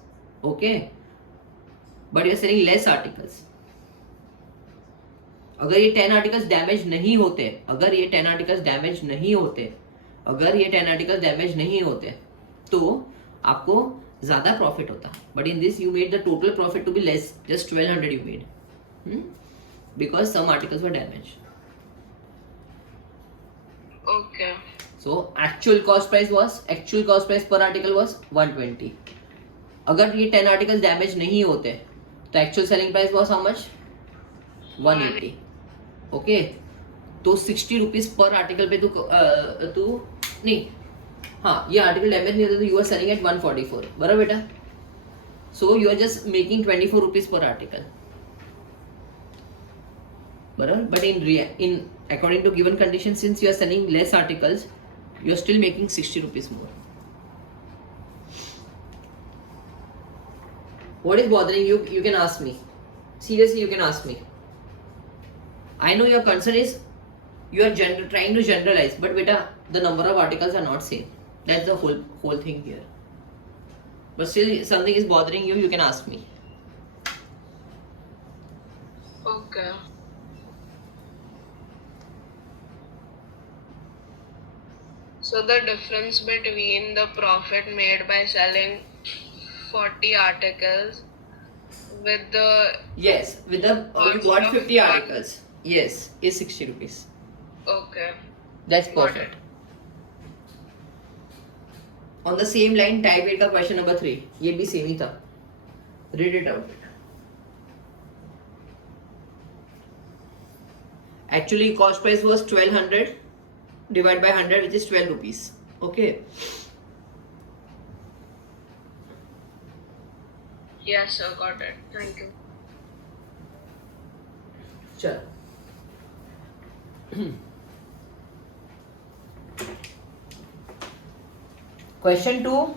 Okay. But you are selling less articles. अगर ये 10 articles damage नहीं होते, अगर ये 10 articles damage नहीं होते तो आपको ज्यादा प्रॉफिट होता. But in this you made the total profit to be less, just 1200 you made because some articles were damage. Okay. So actual cost price per article was 120. अगर ये 10 articles डैमेज नहीं होते तो actual selling price was how much? 180. ओके, तो 60 rupees per article पे तू नहीं, हाँ ये आर्टिकल डैमेज नहीं होता तो यू आर सेलिंग एट 144, बराबर बेटा? So you are just making 24 rupees per article. But in according to given conditions, since you are selling less articles, you are still making 60 rupees more. What is bothering you? You can ask me. Seriously, you can ask me. I know your concern is you are trying to generalize, but beta, the number of articles are not same. That's the whole thing here. But still, something is bothering you. You can ask me. Okay. So the difference between the profit made by selling 40 articles with the Yes, with the you got 50 articles. Yes, is 60 rupees. okay. That's Got it. perfect. On the same line, type 8 का question number 3. ये भी same ही था. Read it out. Actually, cost price was 1200 divided by 100, which is 12 rupees. Okay. Yes, sir, got it. Thank you. चल. Question 2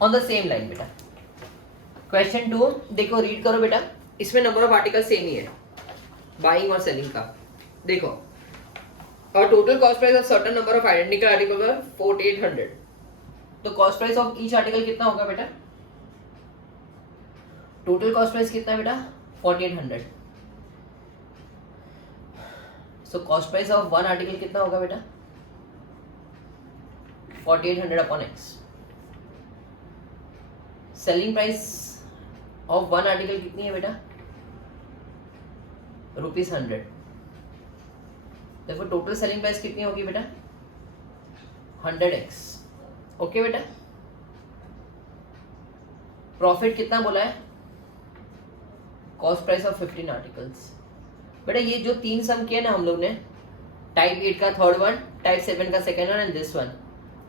on the same line बेटा. Question 2 देखो read करो बेटा. इसमें number of articles सेम ही है. Buying और selling का. देखो. Our total cost price of certain number of identical articles are 4800. तो cost price of each article कितना होगा बेटा? Total cost price कितना है बेटा? 4800. So cost price of one article कितना होगा बेटा? 4800 upon x. Selling price of one article कितनी है बेटा? ₹100. देखो टोटल सेलिंग प्राइस कितनी होगी बेटा? 100x. ओके बेटा? प्रॉफिट कितना बोला है? कॉस्ट प्राइस ऑफ 15 आर्टिकल्स. बेटा ये जो तीन सम किए ना हम लोग ने, टाइप 8 का थर्ड वन, टाइप 7 का second one and this one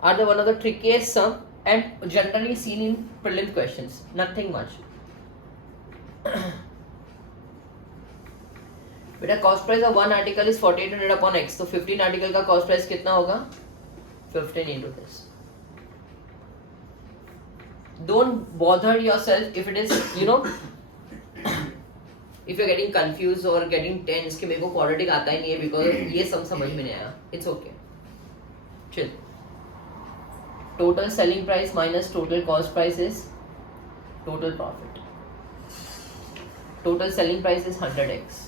are the one of the trickiest sum and generally seen in prelim questions. Nothing much. बेटा cost price of one article is 4800 upon x. तो 15 आर्टिकल का cost price कितना होगा? 15 into this. Don't bother yourself if it is, if you're getting confused or getting tense कि मेरे को quadratic आता ही नहीं है because ये सब समझ में नहीं आया. It's okay. Chill. Total selling price minus total cost price is total profit. Total selling price is 100x.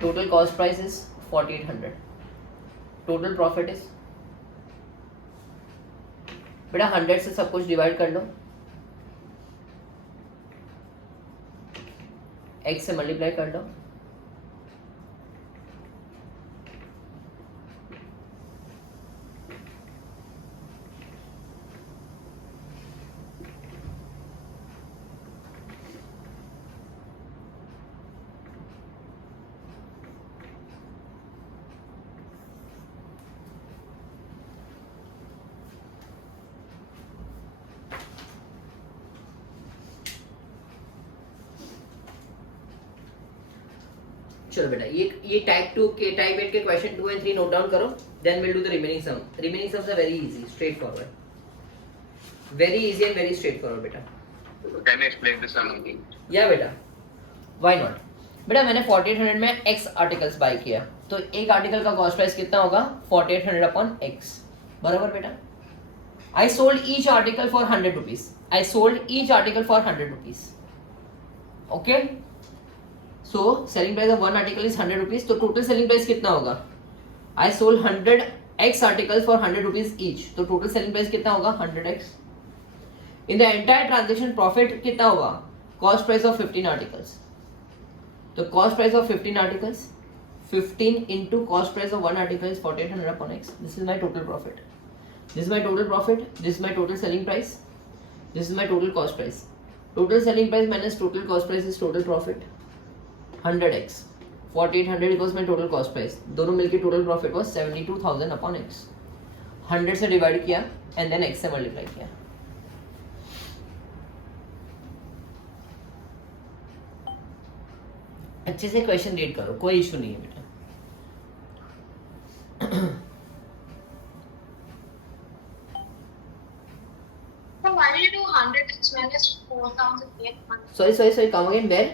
Total cost price is 4800. Total profit is बेटा 100 से सब कुछ डिवाइड कर लो, x से मल्टीप्लाई कर लो. चलो बेटा ये टाइप 2 के टाइप 8 के क्वेश्चन 2 एंड 3 नोट डाउन करो. Then will do the remaining sum. Remaining sums are very easy, straightforward. Very easy and very straightforward बेटा. Can you explain this sum again? या बेटा व्हाई नॉट. बेटा मैंने 4800 में x articles bye किया, तो एक आर्टिकल का कॉस्ट प्राइस कितना होगा? 4800 अपॉन x. बराबर बेटा. I sold each article for 100 rupees. I sold each article for 100 rupees. Okay. So selling price of one article is 100 rupees. तो total selling price कितना होगा? I sold 100 x articles for 100 rupees each. तो total selling price कितना होगा? 100x. In the entire transaction profit कितना होगा? Cost price of 15 articles. तो cost price of 15 articles, 15 into cost price of one article is 4800 upon x. This is my total profit. This is my total profit. This is my total selling price. This is my total cost price. Total selling price minus total cost price is total profit. 100x. 4800 was my total cost price. दोनों मिलके total profit was 72,000 upon x. 100 से डिवाइड किया and then x से मल्टीप्लाई किया. अच्छे से question read करो, कोई इशू नहीं है बेटा. So why did you do 100x minus 4,800? Sorry, come again. Where?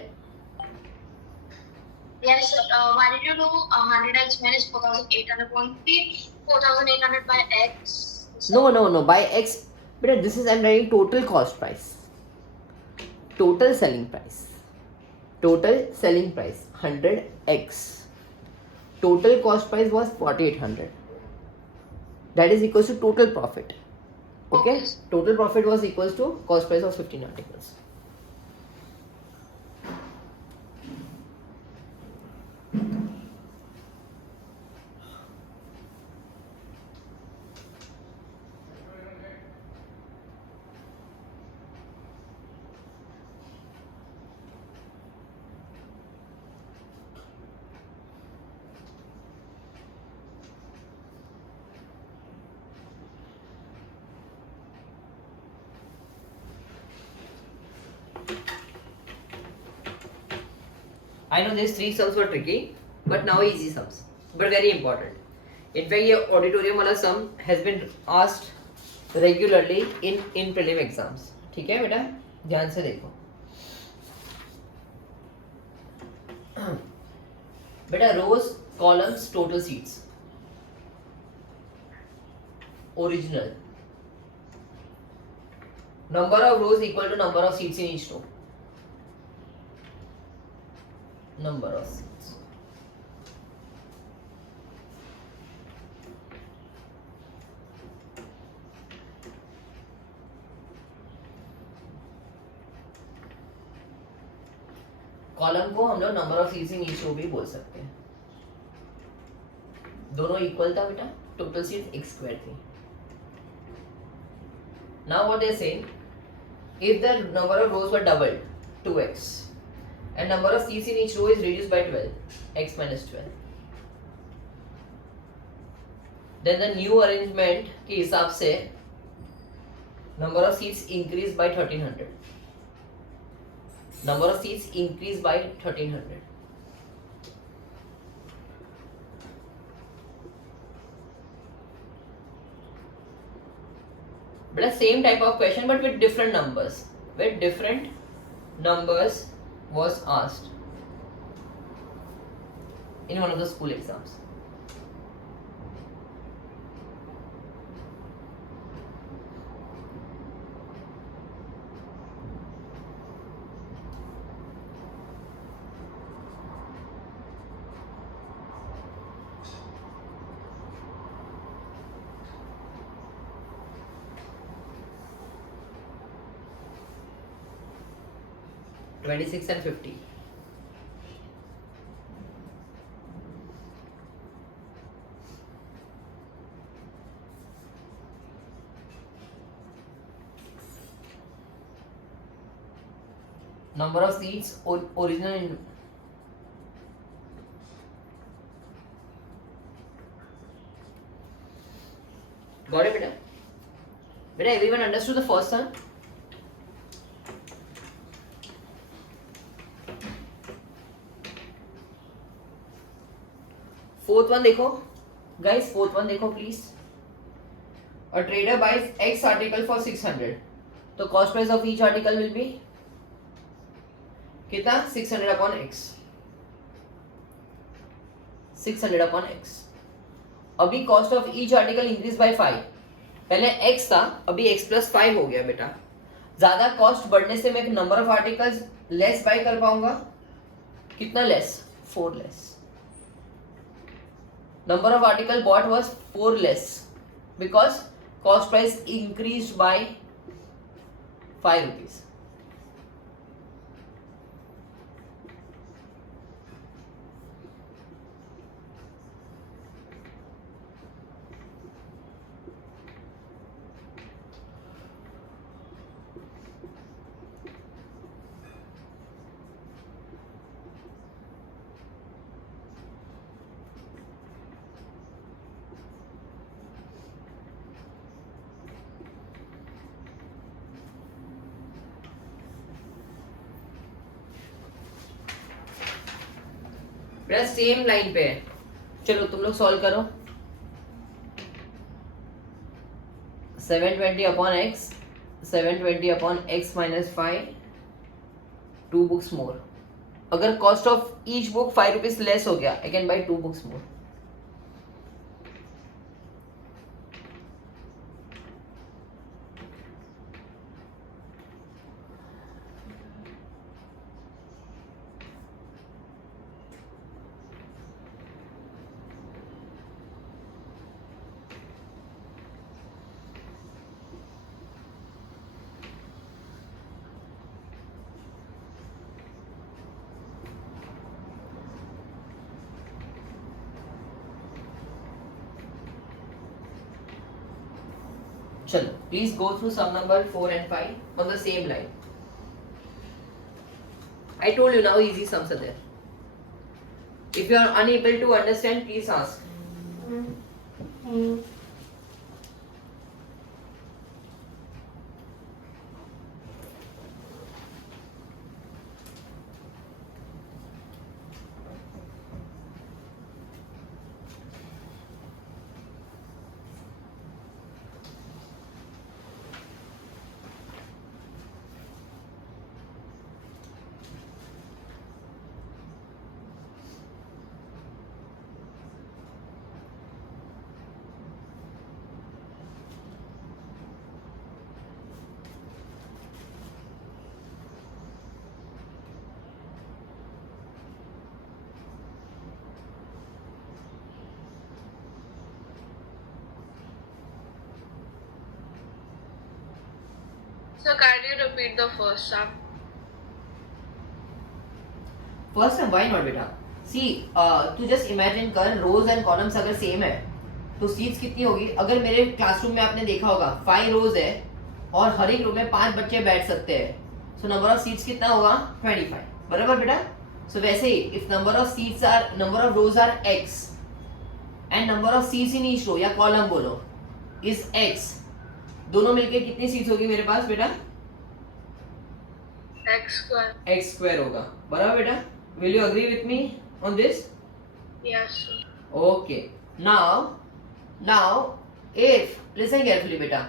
Yes, why did you do 100x minus 4,800? Won't be 4,800 by x? No, by x. But this is, I'm writing total cost price, total selling price, 100x. Total cost price was 4,800. That is equals to total profit. Okay? Total profit was equals to cost price of 15 articles. I know these three sums were tricky, but now easy sums, but very important. In fact, ये auditorium वाला sum has been asked regularly in prelim exams. ठीक है बेटा, ध्यान से देखो. बेटा rows, columns, total seats. Original. Number of rows equal to number of seats in each row. Number of seats. Column को हम लोग number of seats in each row भी बोल सकते हैं. दोनों इक्वल था बेटा, टोटल सीट x स्क्वायर थी. Now what they say, if the number of rows were doubled, 2x, and number of seats in each row is reduced by 12, x minus 12, then the new arrangement के हिसाब से number of seats increased by 1300. Number of seats increased by 1300. But the same type of question, but with different numbers. With different numbers was asked in one of the school exams. $26 and $50. Number of seats original in got it beta? Beta, everyone understood the first one? Fourth one देखो guys, fourth one देखो please. A trader buys X article for 600, तो cost price of each article will be कितना? 600 upon X. 600 upon X. अभी cost of each article increase by 5. पहले एक्स था, अभी x plus 5 हो गया बेटा. ज्यादा कॉस्ट बढ़ने से मैं number of articles less bye कर पाऊंगा. कितना लेस? 4 less. Number of article bought was 4 less because cost price increased by 5 rupees. बेटा सेम लाइन पे है। चलो तुम लोग सॉल्व करो। 720 upon x, 720 upon x minus 5, 2 books more. अगर cost of each book 5 rupees less हो गया, I can buy 2 books more. चलो please go through some number 4 and 5 on the same line. I told you now easy sums are there. If you are unable to understand, please ask. So can you repeat the first sum? First time why not बेटा? सी तू just imagine कर, रोज and columns अगर सेम है तो सीट्स कितनी होगी? अगर मेरे क्लासरूम में आपने देखा होगा 5 रोज है और हर एक रो में 5 बच्चे बैठ सकते हैं, सो नंबर ऑफ सीट्स कितना होगा? 25, बराबर बेटा? सो वैसे ही if number of rows are x and number of seats in each row या कॉलम बोलो इज x, दोनों मिलके कितनी सीट्स होगी मेरे पास बेटा? X square. x स्क्वायर होगा, बराबर बेटा? Will you agree with me on this? Yes, sir. Okay. Now, if listen carefully, बेटा,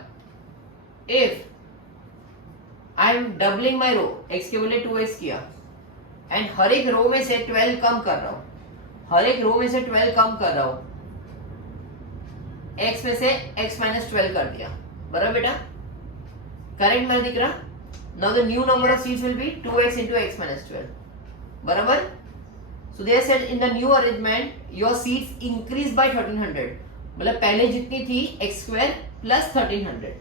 if I am doubling my row, x के बोले 2x किया, and हर एक रो में से 12 कम कर रहा हूँ, हर एक रो में से 12 कम कर रहा हूँ, x में से x माइनस 12 कर दिया, बराबर बेटा? करेक्ट मेरा दिख रहा? Now the new number of seats will be 2x into x minus 12, बराबर? So they said in the new arrangement your seats increase by 1300, मतलब पहले जितनी थी x square plus 1300,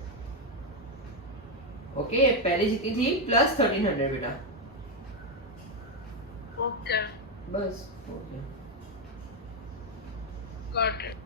ओके पहले जितनी थी plus 1300 बेटा, Okay. बस okay Got it.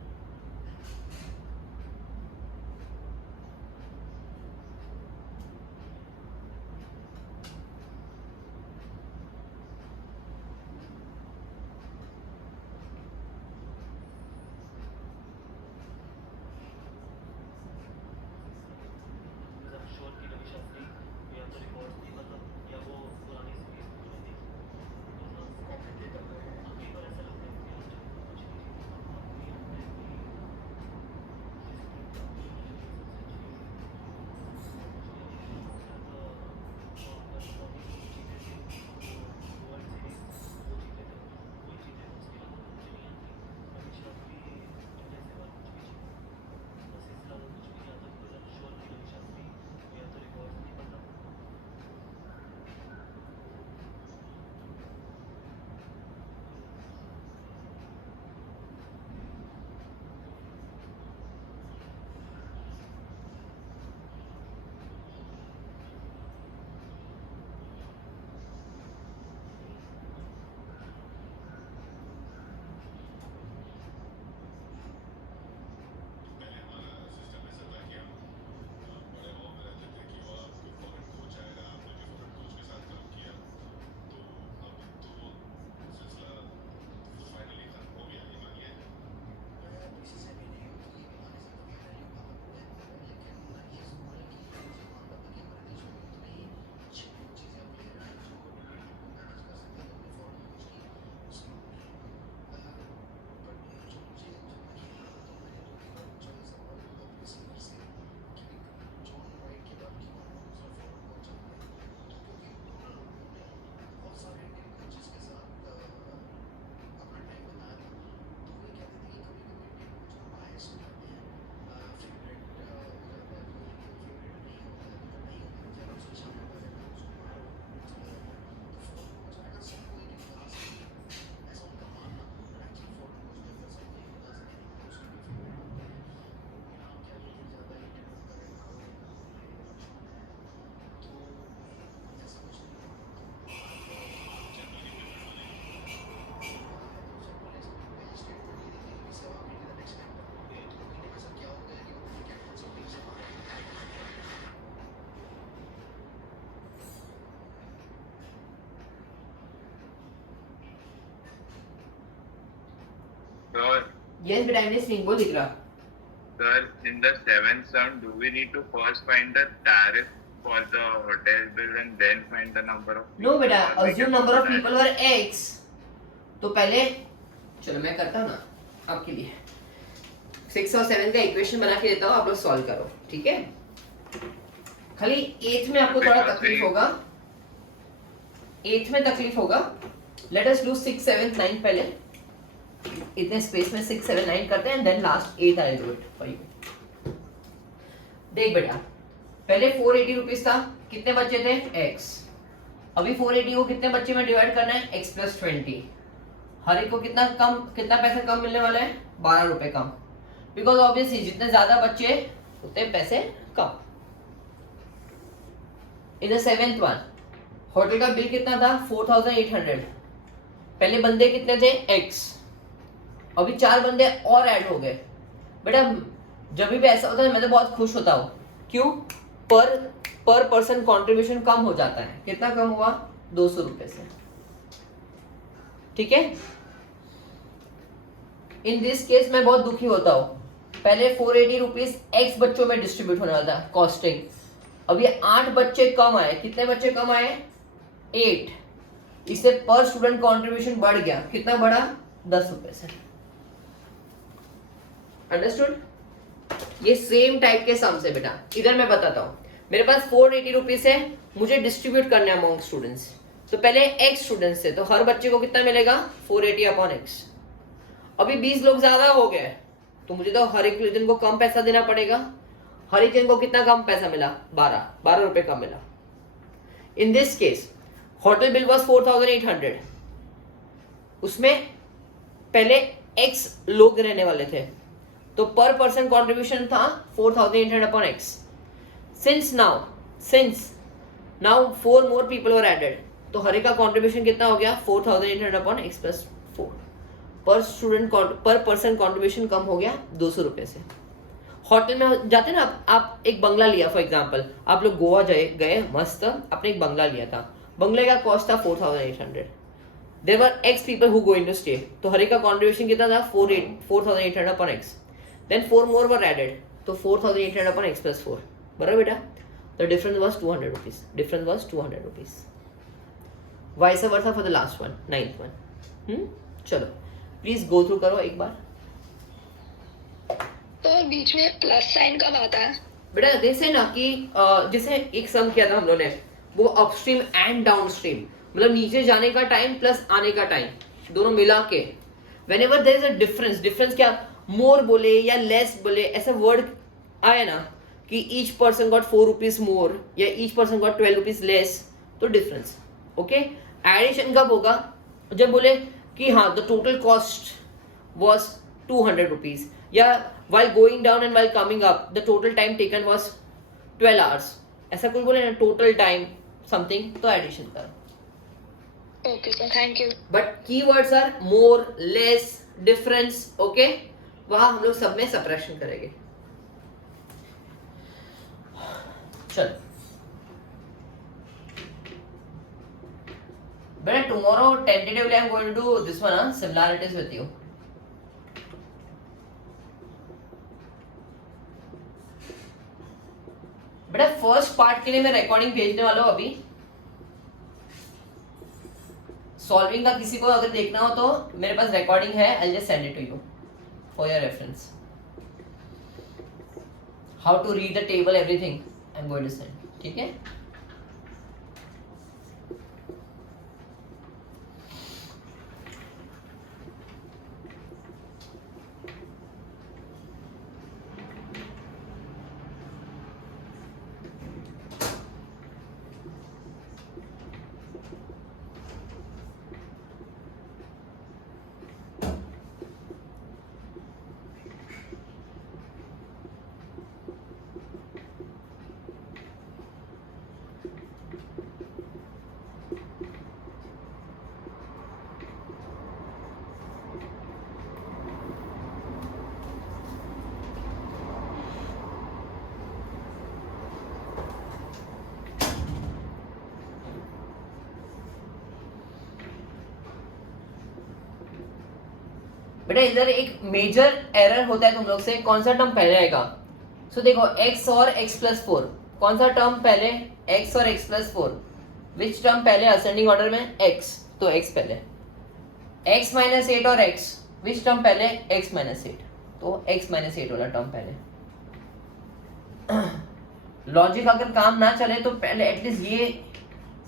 Sir, yes बेटा इंग्लिश नहीं बोल दिख रहा. sir, in the seventh sum, do we need to first find the tariff for the hotel bill and then find the number of people? No बेटा, Or we assume can number do of that? people were x. तो पहले चलो मैं करता हूँ ना आपके लिए. 6 और 7 का इक्वेशन बना के देता हूँ, आप लोग सॉल्व करो, ठीक है. खाली 8th में आपको थोड़ा तकलीफ होगा. 8th में तकलीफ होगा. लेट अस डू 6 7 9 पहले. इतने स्पेस में 6 7 9 करते हैं and then last 8 I do it for you. देख बेटा, पहले 480 रुपीस था, कितने बच्चे थे x. अभी 480 को कितने बच्चे में डिवाइड करना है, x प्लस 20. हर एक को कितना पैसा कम मिलने वाला है, 12 रुपए कम. बिकॉज ऑब्वियसली जितने ज्यादा बच्चे उतने पैसे कम. In the 7th one hotel का बिल कितना था, 4800. पहले बंदे कितने थे, x. अभी 4 बंदे और ऐड हो गए. बेटा जब भी ऐसा होता है मैं तो बहुत खुश होता हूँ. क्यों, पर पर्सन कंट्रीब्यूशन कम हो जाता है. कितना कम हुआ, 200 रुपए से. ठीक है. इन दिस केस मैं बहुत दुखी होता हूँ. पहले 480 रुपीज एक्स बच्चों में डिस्ट्रीब्यूट होने वाला था कॉस्टिंग. अभी 8 बच्चे कम आए. कितने बच्चे कम आए, 8. इससे पर स्टूडेंट कंट्रीब्यूशन बढ़ गया. कितना बढ़ा, 10 रुपए से. अंडरस्टूड. ये सेम टाइप के सम से बेटा. इधर मैं बताता हूँ. मेरे पास 480 रुपीज है, मुझे डिस्ट्रीब्यूट करना है अमॉन्ग स्टूडेंट्स. तो पहले x स्टूडेंट्स थे, तो हर बच्चे को कितना मिलेगा, 480 अपॉन x. अभी 20 लोग ज्यादा हो गए, तो मुझे तो हर एक जन को कम पैसा देना पड़ेगा. हर एक जन को कितना कम पैसा मिला, 12 रुपए कम मिला. In this case hotel bill was 4800. उसमें पहले x लोग रहने वाले थे, तो पर पर्सन कॉन्ट्रीब्यूशन था 4800 upon x. Since now 4 more people were added, तो हर एक का कॉन्ट्रीब्यूशन कितना हो गया, 4800 अपॉन x प्लस 4. पर पर्सन कॉन्ट्रीब्यूशन कम हो गया 200 रुपए से. होटल में जाते ना आप एक बंगला लिया फॉर एग्जांपल. आप लोग गोवा गए मस्त, आपने एक बंगला लिया था. बंगले का कॉस्ट था 4800. There were x people who going to stay, तो हर एक का कॉन्ट्रीब्यूशन कितना था, 4800 upon x. Then 4 more were added, तो 4800 अपॉन x प्लस 4. बराबर बेटा. The difference was 200 rupees. Vice versa for the last one, 9th one. चलो प्लीज गो थ्रू करो एक बार. तो बीच में प्लस साइन कब आता है? बेटा जैसे ना कि जैसे एक सम किया था हम लोगों ने, वो अपस्ट्रीम एंड डाउनस्ट्रीम, मतलब नीचे जाने का टाइम प्लस आने का टाइम दोनों मिला के. Whenever there is a difference क्या, मोर बोले या लेस बोले, ऐसा वर्ड आया ना कि each person got 4 rupees more या each person got 12 rupees less, तो डिफरेंस. ओके. एडिशन कब होगा, जब बोले कि हाँ the total cost was 200 rupees, या while going down and while coming up the total time taken was 12 hours, ऐसा कुछ बोले ना, टोटल टाइम समथिंग, तो एडिशन करो. Okay sir, thank you. But keywords are more, less, difference. Okay, वहां हम लोग सब में सब्ट्रैक्शन करेंगे. चलो बेटा, tomorrow tentatively I'm going to do this one, similarities with you. बेटा फर्स्ट पार्ट के लिए मैं रिकॉर्डिंग भेजने वाला हूं अभी. सॉल्विंग का किसी को अगर देखना हो तो मेरे पास रिकॉर्डिंग है, I will just send it to you for your reference. How to read the table, everything I am going to send. ठीक है. बेटा इधर एक मेजर एरर होता है तुम लोग से, कौन सा टर्म पहले आएगा? सो देखो x और x प्लस 4, कौन सा टर्म पहले? x और x प्लस 4, विच टर्म पहले असेंडिंग ऑर्डर में? x, तो x पहले। x माइनस 8 और x, विच टर्म पहले? x माइनस 8, तो x माइनस 8 वाला टर्म पहले। लॉजिक अगर काम ना चले तो पहले एटलीस्ट ये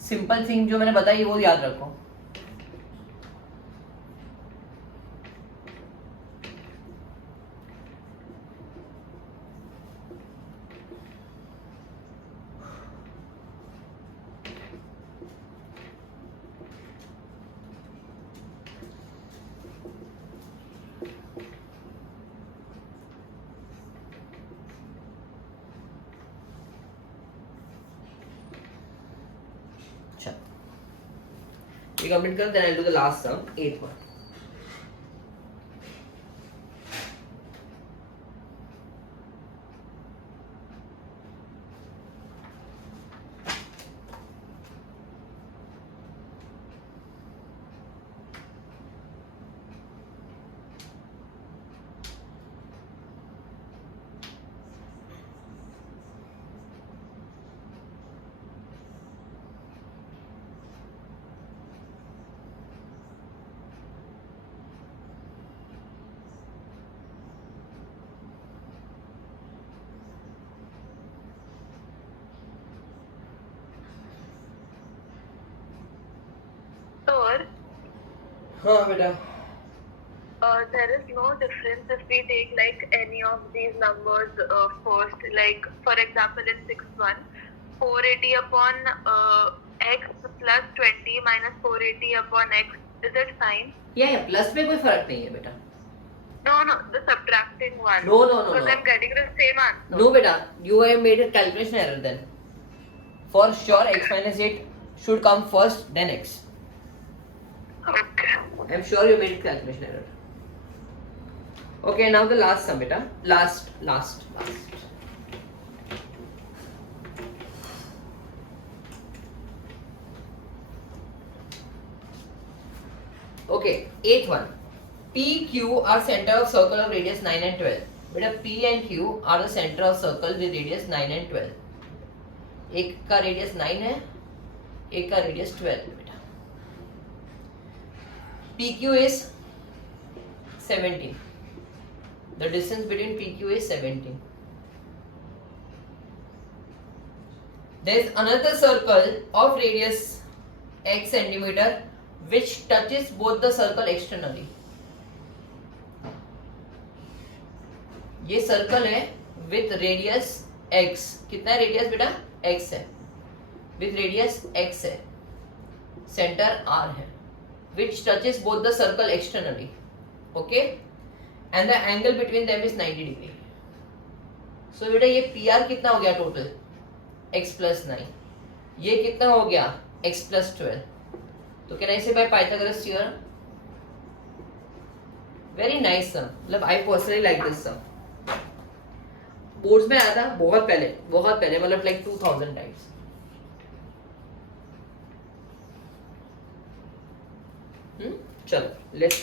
सिंपल थिंग जो मैंने बताई वो याद रखो। We complete कर, then I'll do the last sum, 8th one. Sir, हाँ बेटा, there is no difference if we take like any of these numbers first. Like for example, in 6-1, 480 upon x plus 20 minus 480 upon x. Is it fine? या प्लस में कोई फर्क नहीं है बेटा। No, the subtracting one. No. Because I'm getting the same answer. No बेटा, you have made a calculation error then. For sure x minus 8 should come first, then x. Okay. I'm sure you made a calculation error. Okay, now the last sum beta. Last. Okay, 8th one. P, Q are center of circle of radius 9 and 12. Beta P and Q are the center of circle with radius 9 and 12. एक का radius 9 है, एक का radius 12 है बेटा। PQ is 17. The distance between PQ is 17. There is another circle of radius x centimeter which touches both the circle externally. ये सर्कल है with radius x. कितना रेडियस बेटा? x है. With radius x है. Center R है. Which touches both the circle externally. Okay? And the angle between them is 90 degree. So बेटा ये PR कितना हो गया टोटल? x plus 9. ये कितना हो गया? x plus 12. तो can I say by Pythagoras theorem? Very nice sum. मतलब I personally like this sum. Boards में आया था बहुत पहले मतलब like 2000 times. चलो let's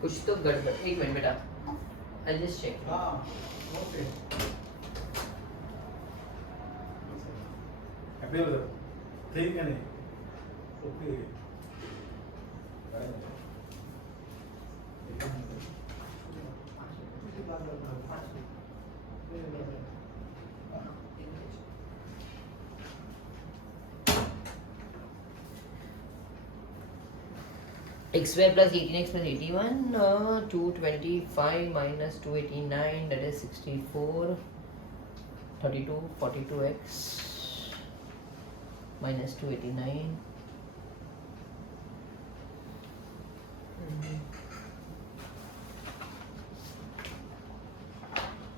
कुछ तो गड़बड़। एक मिनट बेटा, I'll just check. हाँ, ओके। हैप्पी हो सर? ठीक है नहीं? Okay. x square plus 18x plus 81, 225 minus 289, that is 64, 32, 42x minus 289.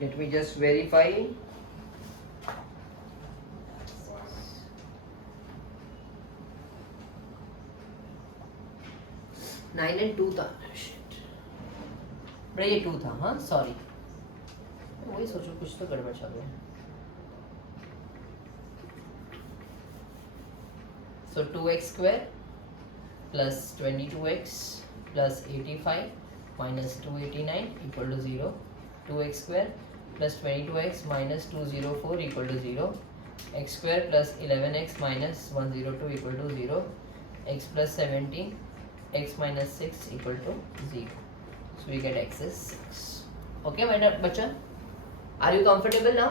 Let me just verify. Nine and two था शिट बड़ा ये टू था हाँ सॉरी वही सोचो कुछ तो गड़बड़ चल रहा है so 2x square plus 22x plus 85 minus 289 equal to 0 2x square plus 22x minus 204 equal to 0 x square plus 11x minus 102 equal to 0 x plus 17 x minus 6 equal to 0. So we get x is 6. Okay, my bachcha? Are you comfortable now?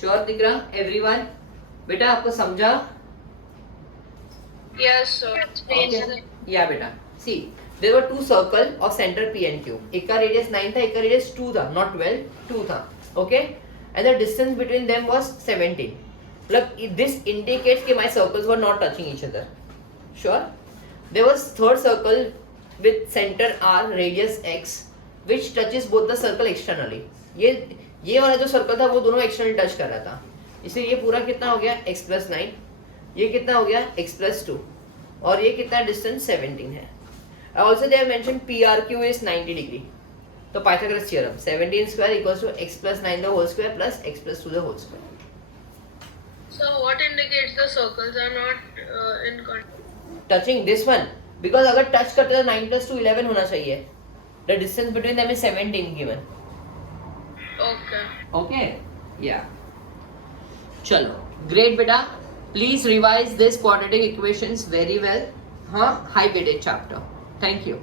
Sure दिख रहा everyone? बेटा आपको समझा? Yes, sir. Okay. Yeah बेटा. See, there were two circles of center P and Q. एक का radius 9 था, एक का radius 2 था, not 12, 2 था. Okay? And the distance between them was 17. मतलब this indicates कि my circles were not touching each other. Sure? There was third circle with center R, radius x, which touches both the circle externally. ये वाला जो सर्कल था वो दोनों externally touch कर रहा था, इसलिए ये पूरा कितना हो गया x प्लस 9, ये कितना हो गया x प्लस 2, और ये कितना डिस्टेंस 17 है. Also they have mention PRQ is 90 degree. तो Pythagoras theorem 17 square equals to x plus 9 the whole square plus x plus 2 the whole square. So what indicates the circles are not in contact? Touching this one, because अगर touch करते तो 9 plus 2 11 होना चाहिए. The distance between them is 17 given. Okay. Okay या चलो great बेटा. Please revise this quadratic equations very well. हाँ, high weightage chapter. Thank you.